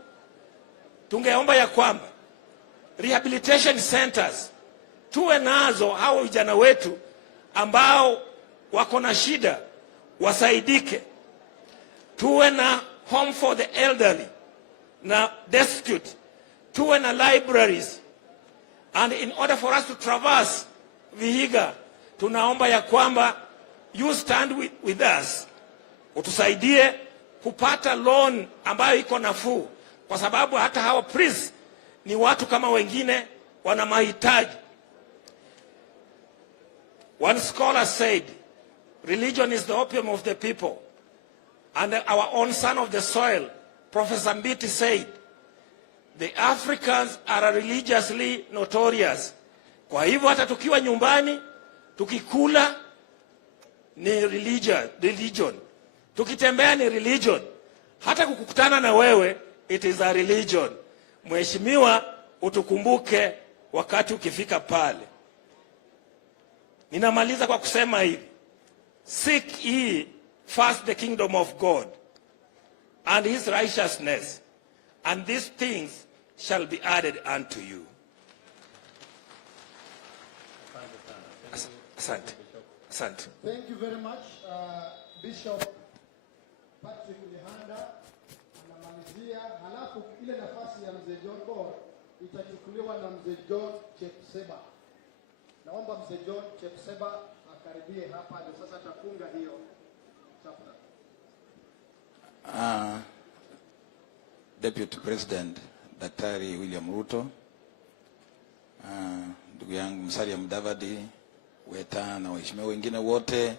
tungeomba ya kwamba rehabilitation centers tuwe nazo, hao vijana wetu ambao wako na shida wasaidike. Tuwe na home for the elderly na destitute. Tuwe na libraries. And in order for us to traverse Vihiga, tunaomba ya kwamba you stand with us. Utusaidie kupata loan ambayo iko nafuu, kwa sababu hata hawa priests ni watu kama wengine, wana mahitaji. One scholar said, religion is the opium of the people. And our own son of the soil, Professor Mbiti, said, the Africans are religiously notorious. Kwa hivyo hata tukiwa nyumbani, tukikula ni religion. Tukitembea ni religion. Hata kukutana na wewe, it is a religion. Mheshimiwa, utukumbuke wakati ukifika pale. Ninamaliza kwa kusema hivi. Seek ye first the kingdom of God and his righteousness, and these things shall be added unto you. Asante. Asante. Thank you very much, Bishop Patrick Lihanda. Anamalizia, halafu ile nafasi ya mzee John Bor itachukuliwa na mzee John Chepseba. Naomba mzee John Chepseba akaribie hapa, ndio sasa tafunga hiyo chapter. Deputy President Daktari William Ruto, ndugu yangu Musalia Mudavadi, Weta na waheshimiwa wengine wote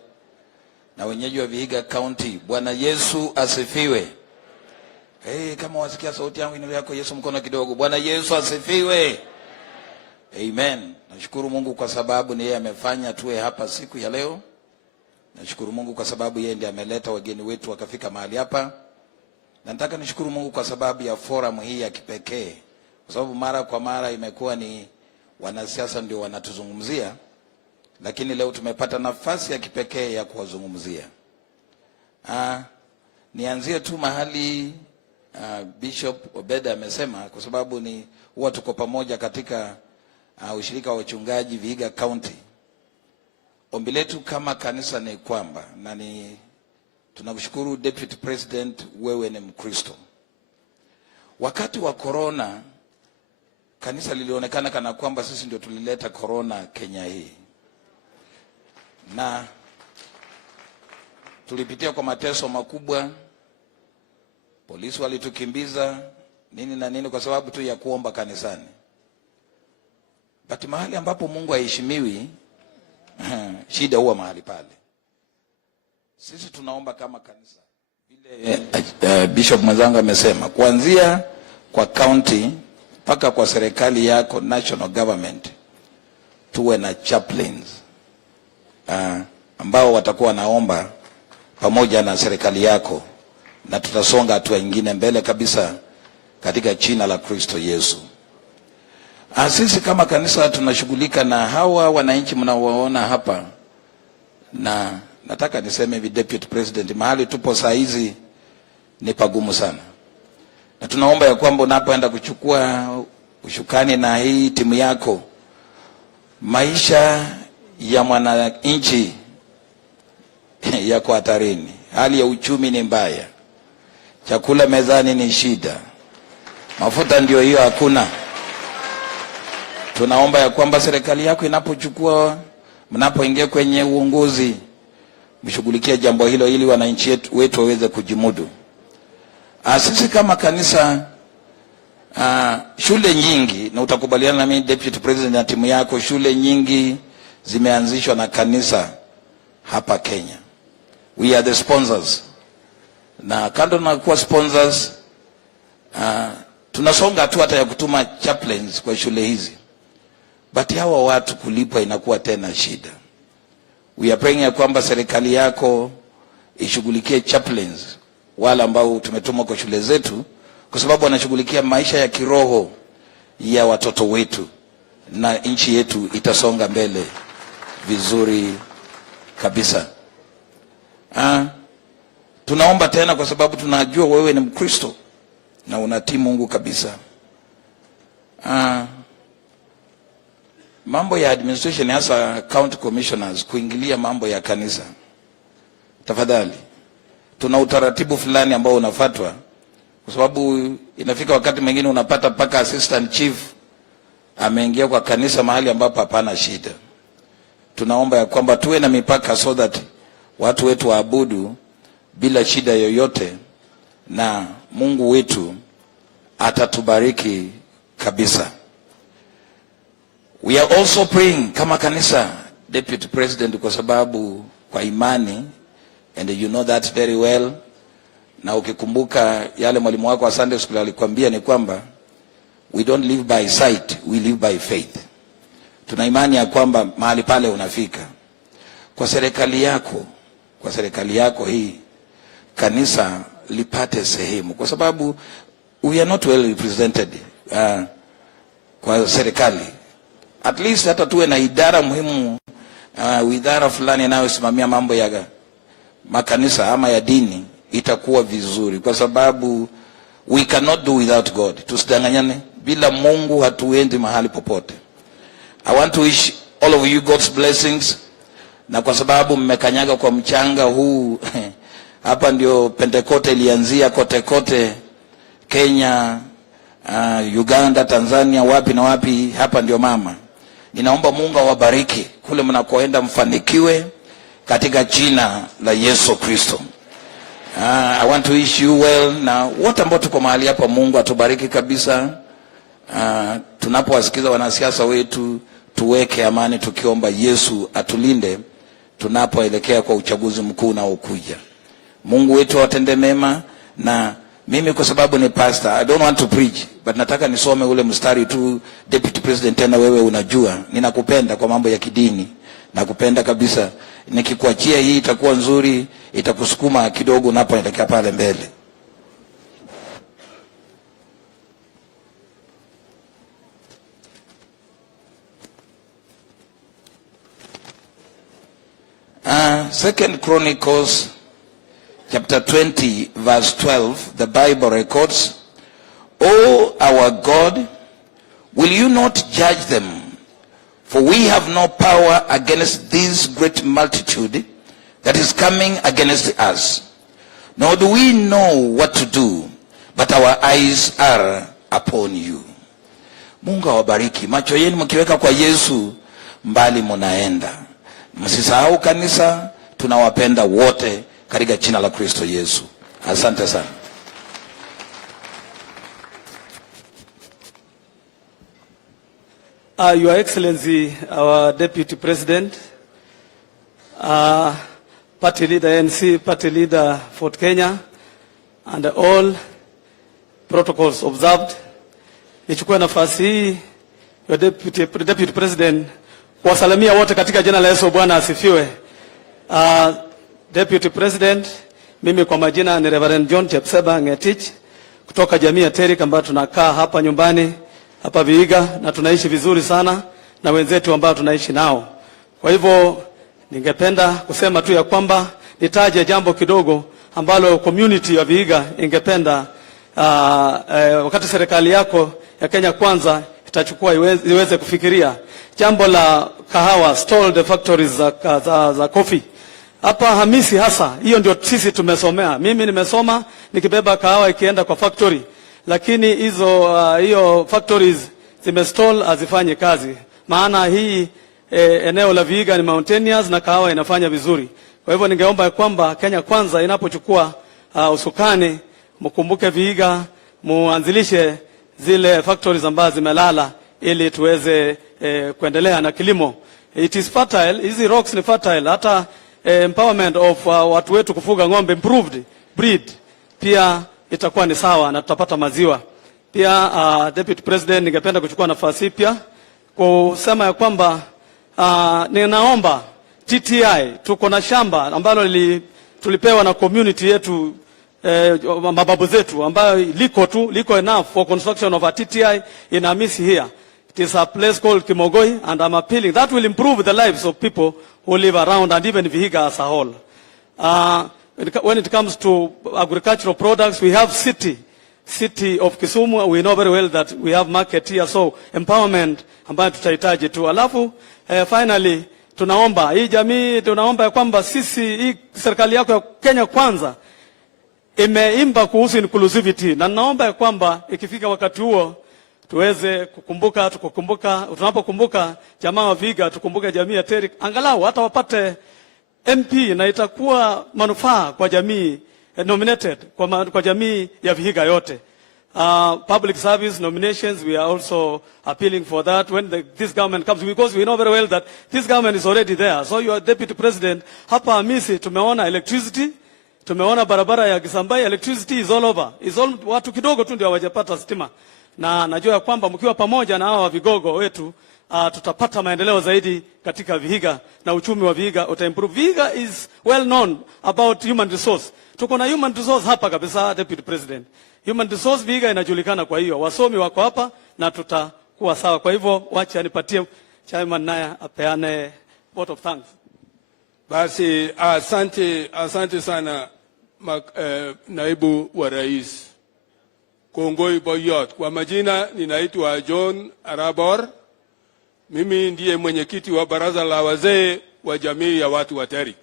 na wenyeji wa Vihiga County, Bwana Yesu asifiwe. Kama wasikia sauti yangu inua yako Yesu mkono kidogo. Bwana Yesu asifiwe. Amen. Nashukuru Mungu kwa sababu ni yeye amefanya tuwe hapa siku ya leo. Nashukuru Mungu kwa sababu yeye ndiye ameleta wageni wetu wakafika mahali hapa. Na nataka nishukuru Mungu kwa sababu ya forum hii ya kipekee. Kwa sababu mara kwa mara imekuwa ni wanasiasa ndio wanatuzungumzia, lakini leo tumepata nafasi ya kipekee ya kuwazungumzia. Nianzie tu mahali Bishop Obeda amesema, kwa sababu ni huwa tuko pamoja katika ushirika wa wachungaji Vihiga County. Ombi letu kama kanisa ni kwamba, na tunamshukuru Deputy President, wewe ni Mkristo. Wakati wa corona kanisa lilionekana kana kwamba sisi ndio tulileta corona Kenya hii, na tulipitia kwa mateso makubwa. Polisi walitukimbiza nini na nini kwa sababu tu ya kuomba kanisani. But mahali ambapo Mungu haheshimiwi, shida huwa mahali pale. Sisi tunaomba kama kanisa, vile Bishop mwenzangu amesema, kuanzia kwa county mpaka kwa serikali yako national government, tuwe na chaplains ambao watakuwa naomba pamoja na serikali yako, na tutasonga hatua nyingine mbele kabisa katika jina la Kristo Yesu. Sisi kama kanisa tunashughulika na hawa wananchi mnaowaona hapa na nataka niseme hivi, Deputy President, mahali tupo saa hizi ni pagumu sana, na tunaomba ya kwamba unapoenda kuchukua ushukani na hii timu yako, maisha ya mwananchi yako hatarini. Hali ya uchumi ni mbaya, chakula mezani ni shida, mafuta ndio hiyo hakuna. Tunaomba ya kwamba serikali yako inapochukua, mnapoingia kwenye uongozi, mshughulikie jambo hilo ili wananchi wetu waweze kujimudu. Sisi kama kanisa, shule nyingi, na utakubaliana na mimi Deputy President na timu yako, shule nyingi zimeanzishwa na kanisa hapa Kenya. We are the sponsors. Na kando na kuwa sponsors, tunasonga tu hata ya kutuma chaplains kwa shule hizi. But hawa watu kulipwa inakuwa tena shida. We are praying ya kwamba serikali yako ishughulikie chaplains wale ambao tumetuma kwa shule zetu, kwa sababu wanashughulikia maisha ya kiroho ya watoto wetu, na nchi yetu itasonga mbele vizuri kabisa. Tunaomba tena kwa sababu tunajua wewe ni Mkristo na unatii Mungu kabisa. Mambo ya administration, hasa county commissioners kuingilia mambo ya kanisa, tafadhali. Tuna utaratibu fulani ambao unafuatwa, kwa sababu inafika wakati mwingine unapata paka assistant chief ameingia kwa kanisa mahali ambapo hapana shida. Tunaomba ya kwamba tuwe na mipaka so that watu wetu waabudu bila shida yoyote, na Mungu wetu atatubariki kabisa. We are also praying kama kanisa, Deputy President, kwa sababu kwa imani, and you know that very well, na ukikumbuka yale mwalimu wako wa Sunday School alikwambia ni kwamba we don't live by sight, we live by faith. Tuna imani ya kwamba mahali pale unafika. Kwa serikali yako hii, kanisa lipate sehemu, kwa sababu we are not well represented kwa serikali. At least hata tuwe na idara muhimu, idara fulani inayosimamia mambo ya makanisa ama ya dini, itakuwa vizuri, kwa sababu we cannot do without God. Tusidanganyane, bila Mungu hatuendi mahali popote. I want to wish all of you God's blessings, na kwa sababu mmekanyaga kwa mchanga huu hapa ndio Pentekoste ilianzia kote Kenya, Uganda, Tanzania, wapi na wapi, hapa ndio mama. Ninaomba Mungu awabariki kule mnakoenda, mfanikiwe katika jina la Yesu Kristo. I want to wish you well, na wote ambao tuko mahali hapa, Mungu atubariki kabisa. Tunapowasikiza wanasiasa wetu, tuweke amani tukiomba Yesu atulinde tunapoelekea kwa uchaguzi mkuu unaokuja. Mungu wetu awatende mema. Na mimi kwa sababu ni pastor, I don't want to preach, but nataka nisome ule mstari tu, Deputy President. Tena wewe unajua ninakupenda kwa mambo ya kidini, nakupenda kabisa. Nikikuachia hii itakuwa nzuri, itakusukuma kidogo unapoelekea pale mbele. Second Chronicles chapter 20 verse 12, the Bible records, "O our God, will you not judge them? For we have no power against this great multitude that is coming against us. Nor do we know what to do, but our eyes are upon you." Mungu awabariki. Macho yenu mkiweka kwa Yesu, mbali munaenda. Msisahau kanisa, tunawapenda wote katika jina la Kristo Yesu. Asante sana. Your Excellency, our Deputy President, Party Leader NC, Party Leader Fort Kenya, and all protocols observed. Nichukue nafasi hii, your Deputy President, kuwasalimia wote katika jina la Yesu. Bwana asifiwe. Deputy President, mimi kwa majina ni Reverend John Chepseba Ngetich kutoka jamii ya Terik, ambayo tunakaa hapa nyumbani hapa Vihiga, na tunaishi vizuri sana na wenzetu ambao tunaishi nao. Kwa hivyo Ningependa kusema tu ya kwamba nitaje jambo kidogo ambalo community ya Vihiga ingependa wakati serikali yako ya Kenya Kwanza itachukua iweze kufikiria jambo la kahawa, stalled factories za coffee. Hapa Hamisi hasa, hiyo ndio sisi tumesomea. Mimi nimesoma nikibeba kahawa ikienda kwa factory, lakini hiyo factories zimestall, hazifanyi kazi. Maana hii eneo la Vihiga ni mountainous na kahawa inafanya vizuri. Kwa hivyo ningeomba kwamba Kenya Kwanza inapochukua usukani, mkumbuke Vihiga, muanzilishe zile factories ambazo zimelala ili tuweze kuendelea na kilimo. It is fertile, hizi rocks ni fertile. Hata empowerment of watu wetu kufuga ng'ombe, improved breed, pia itakuwa ni sawa na tutapata maziwa. Pia Deputy President, ningependa kuchukua nafasi pia kusema ya kwamba ninaomba TTI, tuko na shamba ambalo tulipewa na community yetu, mababu zetu, ambayo liko enough for construction of a TTI in Hamisi here. It is a place called Kimogoi, and I'm appealing that will improve the lives of people who live around and even Vihiga as a whole. When it comes to agricultural products, we have city of Kisumu. We know very well that we have market here, so empowerment ambayo tutahitaji tu. Alafu finally tunaomba hii jamii, tunaomba ya kwamba hii serikali yako ya Kenya Kwanza imeimba kuhusu inclusivity, na naomba ya kwamba ikifika wakati huo tuweze tunapokumbuka jamaa wa Vihiga, tukumbuke jamii ya Terik, angalau hata wapate MP, na itakuwa manufaa kwa jamii nominated kwa jamii ya Vihiga yote. Public service nominations, we are also appealing for that when this government comes, because we know very well that this government is already there. So you are Deputy President, hapa Hamisi tumeona electricity, tumeona barabara ya Kisambai, electricity is all over. Watu kidogo tu ndio hawajapata stima. Na najua ya kwamba mkiwa pamoja na hawa vigogo wetu tutapata maendeleo zaidi katika Vihiga na uchumi wa Vihiga utaimprove. Vihiga is well known about human resource. Tuko na human resource hapa kabisa, Deputy President. Human resource Vihiga inajulikana, kwa hiyo wasomi wako hapa na tutakuwa sawa. Kwa hivyo wacha nipatie chairman naye apeane vote of thanks. Basi asante sana naibu wa rais Kongoi Boyot. Kwa majina ninaitwa John Arabor. Mimi ndiye mwenyekiti wa baraza la wazee wa jamii ya watu wa Terik.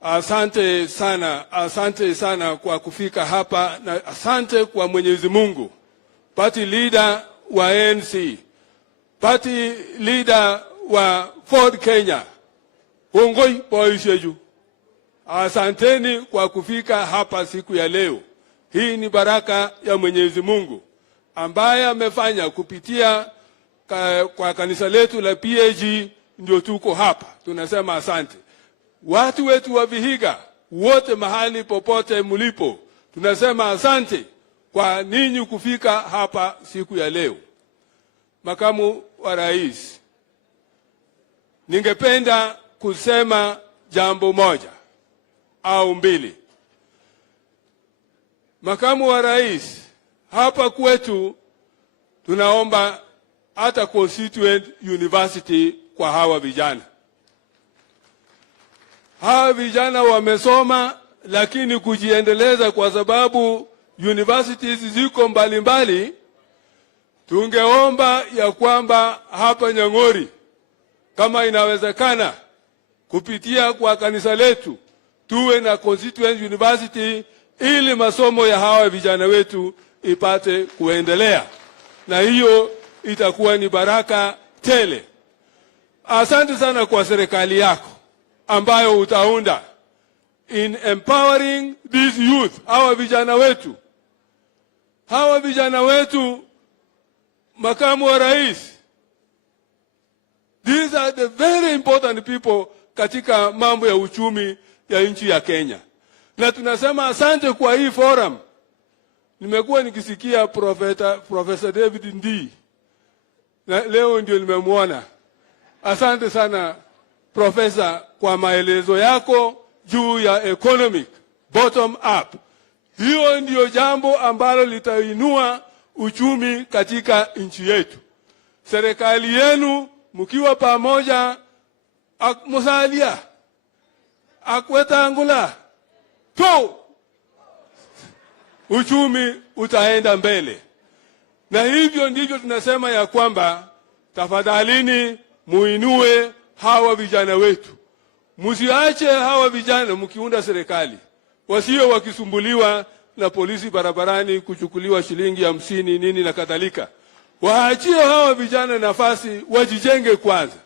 Asante sana kwa kufika hapa, na asante kwa Mwenyezi Mungu. Party leader wa ANC, party leader wa Ford Kenya, Kongoi Boyot, asanteni kwa kufika hapa siku ya leo. Hii ni baraka ya Mwenyezi Mungu ambaye amefanya kupitia kwa kanisa letu la PAG, ndio tuko hapa. Tunasema asante. Watu wetu wa Vihiga wote mahali popote mlipo, tunasema asante kwa ninyi kufika hapa siku ya leo. Makamu wa rais, ningependa kusema jambo moja au mbili. Makamu wa rais, hapa kwetu tunaomba hata constituent university kwa hawa vijana. Hawa vijana wamesoma lakini kujiendeleza, kwa sababu universities ziko mbalimbali. Tungeomba ya kwamba hapa Nyang'ori, kama inawezekana, kupitia kwa kanisa letu tuwe na constituent university ili masomo ya hawa vijana wetu ipate kuendelea, na hiyo itakuwa ni baraka tele. Asante sana kwa serikali yako ambayo utaunda in empowering these youth, hawa vijana wetu. Makamu wa rais, these are the very important people katika mambo ya uchumi ya nchi ya Kenya, na tunasema asante kwa hii forum. Nimekuwa nikisikia Professor David Ndii, na leo ndio nimemwona. Asante sana Professor kwa maelezo yako juu ya economic bottom up. Hiyo ndio jambo ambalo litainua uchumi katika nchi yetu. Serikali yenu mkiwa pamoja ak Musalia, ak Wetangula, to uchumi utaenda mbele. Na hivyo ndivyo tunasema ya kwamba tafadhalini muinue hawa vijana wetu. Msiache hawa vijana mkiunda serikali wasio wakisumbuliwa na polisi barabarani kuchukuliwa shilingi 50 nini na kadhalika. Waachie hawa vijana nafasi wajijenge kwanza.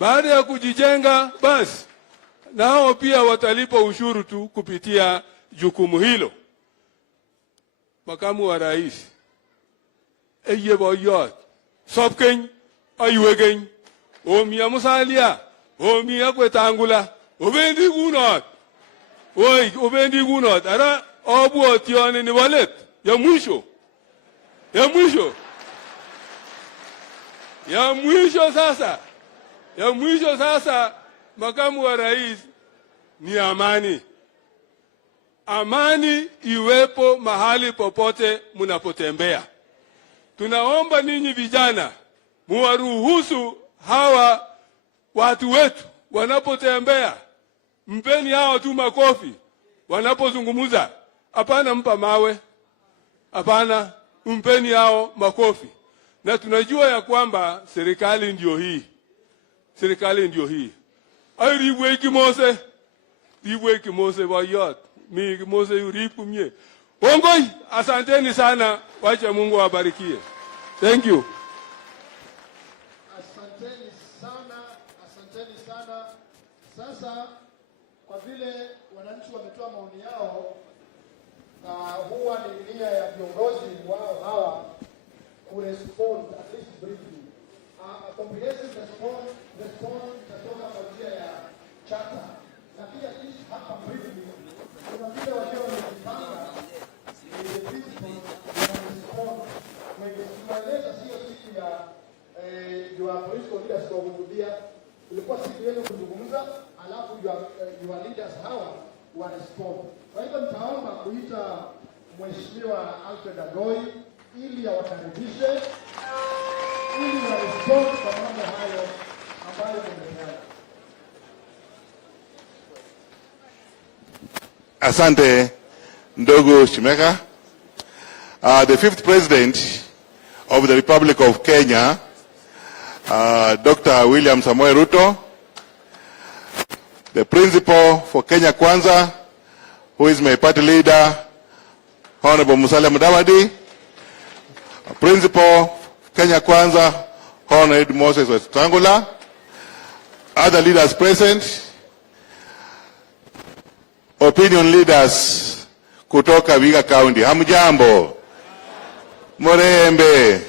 Baada ya kujijenga basi nao pia watalipa ushuru tu kupitia jukumu hilo. Makamu wa Rais, eye boyot, sopkeny, ayuwegeny, omia Musalia, omia Wetangula, obendi kunot. Oi, obendi kunot. Ara obwotioni ni walet, ya mwisho. Ya mwisho. Ya mwisho sasa. Ya mwisho sasa, Makamu wa Rais, ni amani. Amani iwepo mahali popote mnapotembea. Tunaomba ninyi vijana muwaruhusu hawa watu wetu wanapotembea. Mpeni hao tu makofi wanapozungumza. Hapana mpa mawe. Hapana, mpeni hao makofi. Na tunajua ya kwamba serikali ndio hii. Serikali ndio hii. Ay riwe kimose. Riwe kimose bayot. Mi kimose yuripu mie. Ongoi, asanteni sana. Wacha Mungu awabarikie. Thank you. Asanteni sana, asanteni sana. Sasa kwa vile wananchi wametoa maoni yao, huwa ni nia ya viongozi wao hawa kurespond at least briefly. A comprehensive response itatoka kwa njia ya charter. Lakini at least hapa briefly kuna vile walio wamejipanga the principle ya respond. Tunaeleza sio siku ya your political leaders kuhudhuria, ilikuwa siku yenu kuzungumza, alafu your leaders hawa wa respond. Kwa hivyo nitaomba kuita Mheshimiwa Alfred Agoi ili awakaribishe ili wa respond kwa mambo hayo ambayo tumepeana. Asante ndugu Shimeka. The fifth president of the Republic of Kenya, Dr. William Samoei Ruto, the principal for Kenya Kwanza, who is my party leader, Honorable Musalia Mudavadi, principal Kenya Kwanza, Honorable Moses Wetangula, other leaders present, opinion leaders kutoka Vihiga County. Hamjambo. Murembe.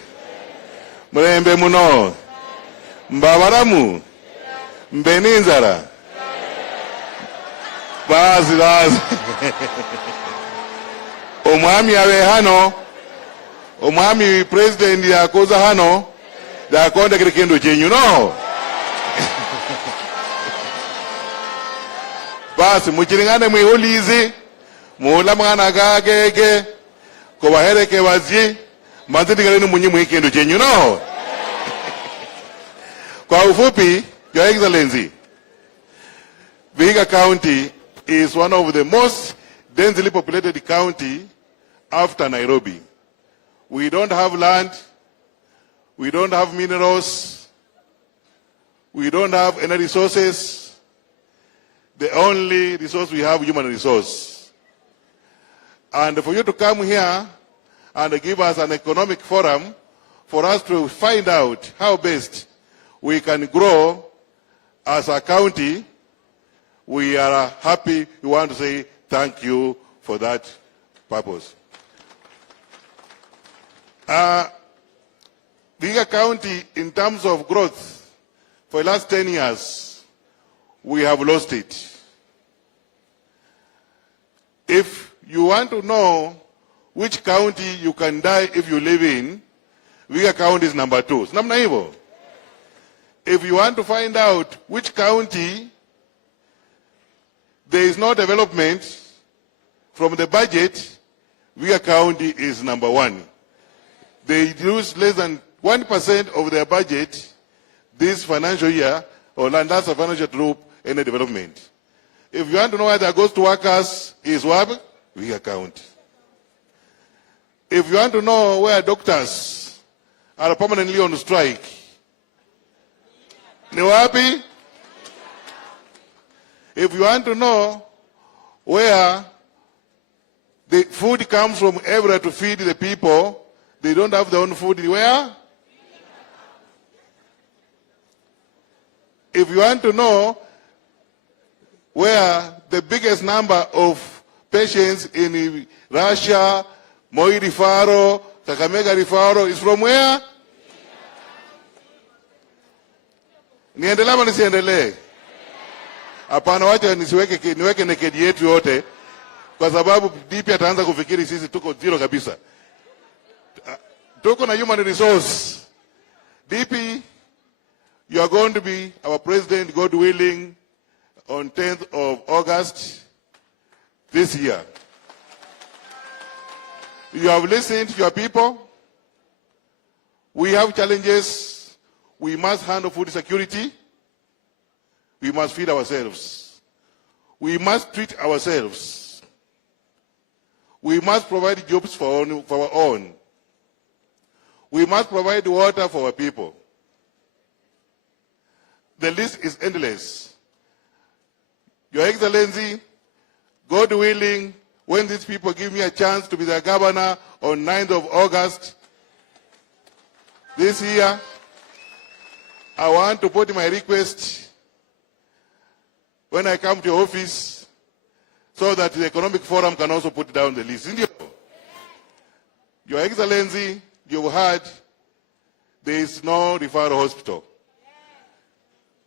Murembe muno. Mbabaramu. Mbeninzara. Bazi. Omwami awe hano. Omwami president ya koza hano. Da konde kirikindu chenyu no. Basi muchiringane mwihulizi. Muhula mwana gagege. Kubahereke wazi. Manzidi galeni munyi mwikindu chenyu no. Kwa ufupi, Your Excellency, Vihiga County is one of the most densely populated county after Nairobi. We don't have land, we don't have minerals, we don't have any resources. The only resource we have is human resource. And for you to come here and give us an economic forum for us to find out how best we can grow as a county, we are happy. We want to say thank you for that purpose. Vihiga County, in terms of growth, for the last 10 years, we have lost it. If you want to know which county you can die if you live in, Vihiga County is number 2. Namna hivyo. If you want to find out which county there is no development from the budget, Vihiga County is number 1. They use less than 1% of their budget this financial year or that's a financial group, any development. If you want to know where that goes to workers, is what? Vihiga County. If you want to know where doctors are permanently on strike, ni wapi? If you want to know where the food comes from everywhere to feed the people, they don't have their own food, where? If you want to know where the biggest number of patients in Russia, Moi Rifaro, Kakamega Rifaro is from where? Niendelee ama nisiendelee? Hapana, wacha niweke nekedi yetu yote, kwa sababu DP ataanza kufikiri sisi tuko zero kabisa. Tuko na human resource. DP, you are going to be our president, God willing, on 10th of August this year. You have listened to your people. We have challenges. We must handle food security. We must feed ourselves. We must treat ourselves. We must provide jobs for our own. We must provide water for our people. The list is endless. Your Excellency, God willing, when these people give me a chance to be their governor on 9th of August this year, I want to put my request when I come to office so that the Economic Forum can also put down the list. Your Excellency, you've heard there is no referral hospital.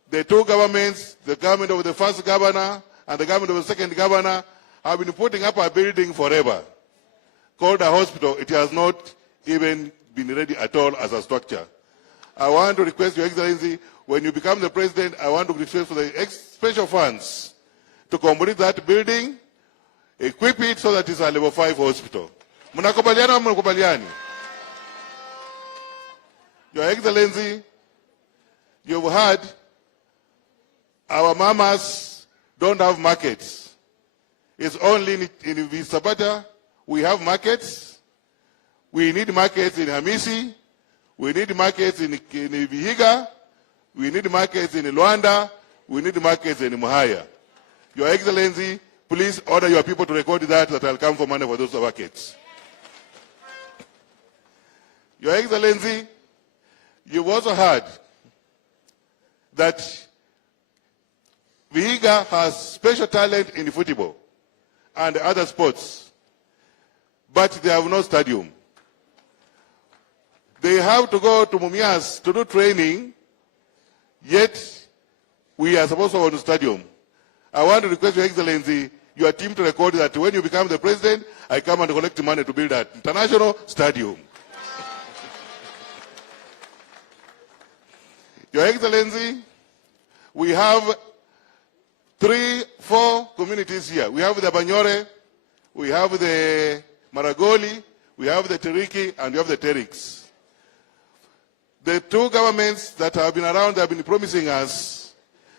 The two governments, the government of the first governor and the government of the second governor, have been putting up a building forever called a hospital. It has not even been ready at all as a structure. I want to request Your Excellency, when you become the president, I want to request for the special funds to complete that building, equip it so that it's a level 5 hospital. Mnakubaliana ama mnakubaliani? Your Excellency, you've heard our mamas don't have markets. It's only in Visabata we have markets. We need markets in Hamisi. We need markets in Vihiga. We need markets in Luanda. We need markets in Muhaya. Your Excellency, please order your people to record that I'll come for money for those markets. Your Excellency, you've also heard that Vihiga has special talent in football and other sports, but they have no stadium. They have to go to Mumias to do training, yet we are supposed to have a stadium. I want to request Your Excellency, your team to record that when you become the president, I come and collect money to build an international stadium. Your Excellency, we have 3-4 communities here. We have the Banyore, we have the Maragoli, we have the Teriki, and we have the Teriks. The two governments that have been around have been promising us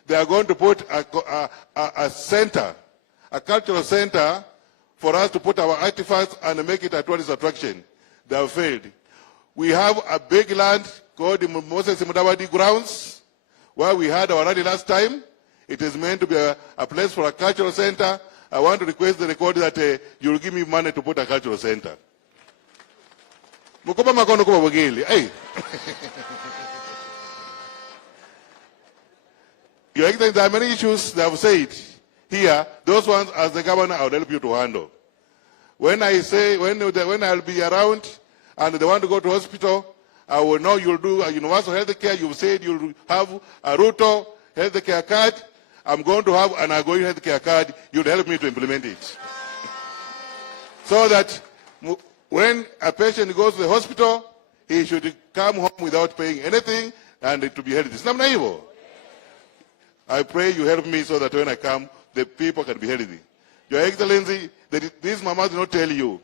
they are going to put a center, a cultural center, for us to put our artifacts and make it a tourist attraction. They have failed. We have a big land called the Moses Mudavadi grounds, where we had our rally last time. It is meant to be a place for a cultural center. I want to request the record that you will give me money to put a cultural center. Mukoba makono kuba wagili. Hey. Your Excellency, there are many issues they have said here. Those ones, as the governor, I will help you to handle. When I say, when I'll be around and they want to go to hospital, I will know you'll do a universal health care. You've said you'll have a Ruto health care card. I'm going to have an ongoing health care card. You'll help me to implement it. So that when a patient goes to the hospital, he should come home without paying anything and to be healthy. Isn't that evil? I pray you help me so that when I come, the people can be healthy. Your Excellency, these mamas do not tell you.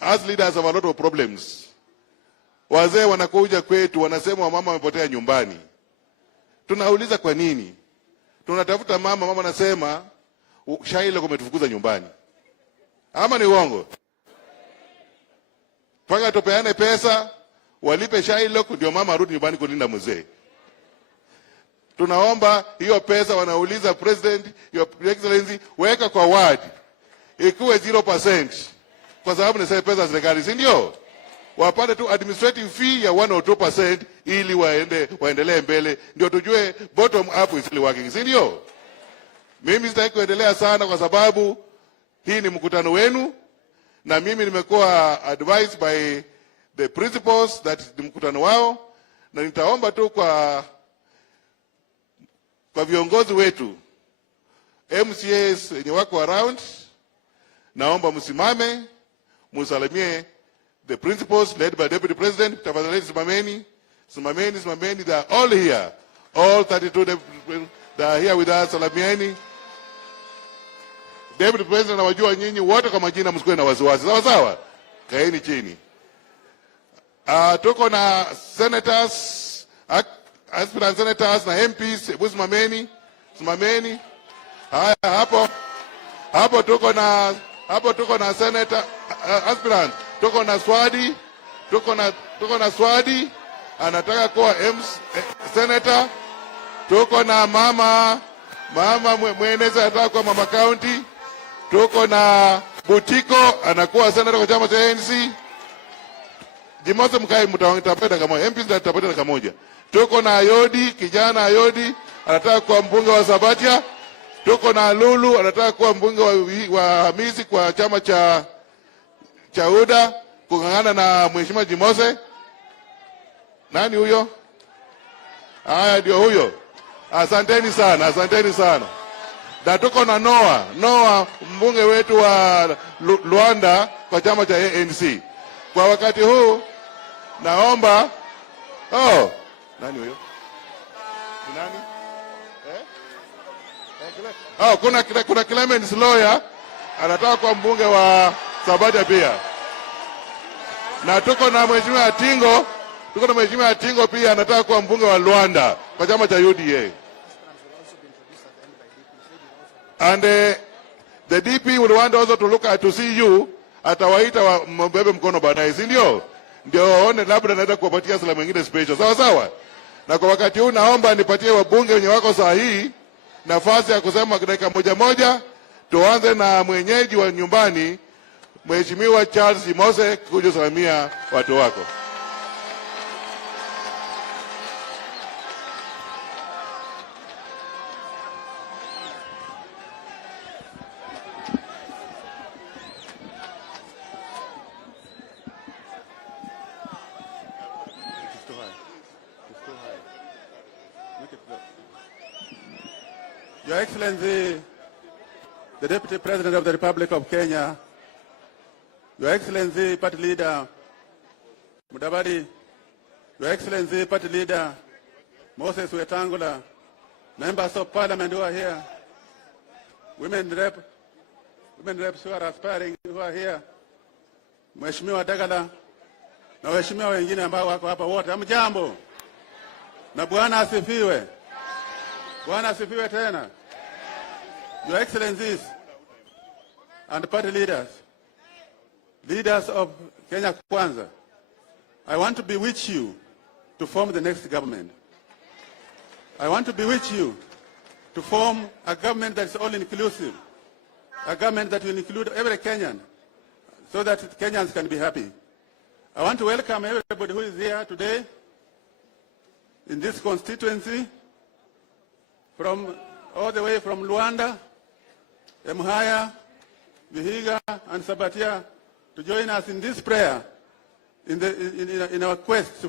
As leaders have a lot of problems. Wazee wanakuja kwetu wanasema mama amepotea nyumbani. Tunauliza kwa nini? Tunatafuta mama anasema Shailo kumetufukuza nyumbani. Ama ni uongo? Paka tupeane pesa, walipe Shailo ndio mama arudi nyumbani kulinda mzee. Tunaomba hiyo pesa wanauliza President, Your Excellency, weka kwa ward. Ikuwe 0%. Kwa sababu ni pesa za serikali, si ndio? Wapate tu administrative fee ya 1 or 2% ili waendelee mbele. Ndio tujue bottom up is working, si ndio? Mimi sitaki kuendelea sana kwa sababu hii ni mkutano wenu na mimi nimekuwa advised by the principals that ni mkutano wao, na nitaomba tu kwa viongozi wetu MCAs wenye wako around, naomba msimame musalimie the principals led by Deputy President. Tafadhali simameni, they are all here, all 32 they are here with us. Salamieni Deputy President, na wajua nyinyi wote kwa majina, msikuwe na wasiwasi, sawa sawa, kaeni chini. Tuko na senators, aspirant senators na MPs, hebu simameni. Haya, hapo tuko na senator aspirant, tuko na Swadi anataka kuwa senator. Tuko na mama mweneza anataka kuwa mama county. Tuko na Butiko anakuwa senator kwa chama cha ANC. Jimose mkai mtapenda kama MPs na tutapenda kama moja. Tuko na kijana Ayodi anataka kuwa mbunge wa Sabatia. Tuko na Lulu anataka kuwa mbunge wa Hamisi kwa chama cha UDA kungangana na Mheshimiwa Jimose. Nani huyo? Haya, ndio huyo. Asanteni sana. Na tuko na Noah mbunge wetu wa Luanda kwa chama cha ANC. Kwa wakati huu naomba nani huyo? Ni nani? Kuna Clement Lawyer anataka kuwa mbunge wa Sabaja pia. Na tuko na Mheshimiwa Atingo pia anataka kuwa mbunge wa Luanda kwa chama cha UDA. And the DP will want also to look at to see you, atawaita mbebe mkono baadaye, si ndio? Ndio waone labda naenda kuwapatia salamu nyingine special. Sawa sawa? Na kwa wakati huu naomba nipatie wabunge wenye wako saa hii nafasi ya kusema dakika moja. Tuanze na mwenyeji wa nyumbani, Mheshimiwa Charles Jimose, kuja salamia watu wako. Your Excellency, the Deputy President of the Republic of Kenya, Your Excellency, Party Leader Mudavadi, Your Excellency, Party Leader Moses Wetangula, members of Parliament who are here, women reps who are aspiring who are here, Mheshimiwa Dagala na waheshimiwa wengine ambao wako hapa wote, hamjambo na Bwana asifiwe. Bwana asifiwe tena. Your Excellencies and party leaders of Kenya Kwanza, I want to bewitch you to form the next government. I want to bewitch you to form a government that is all inclusive, a government that will include every Kenyan so that Kenyans can be happy. I want to welcome everybody who is here today in this constituency, from all the way from Luanda, Mhaya, Vihiga, and Sabatia, to join us in this prayer in our quest to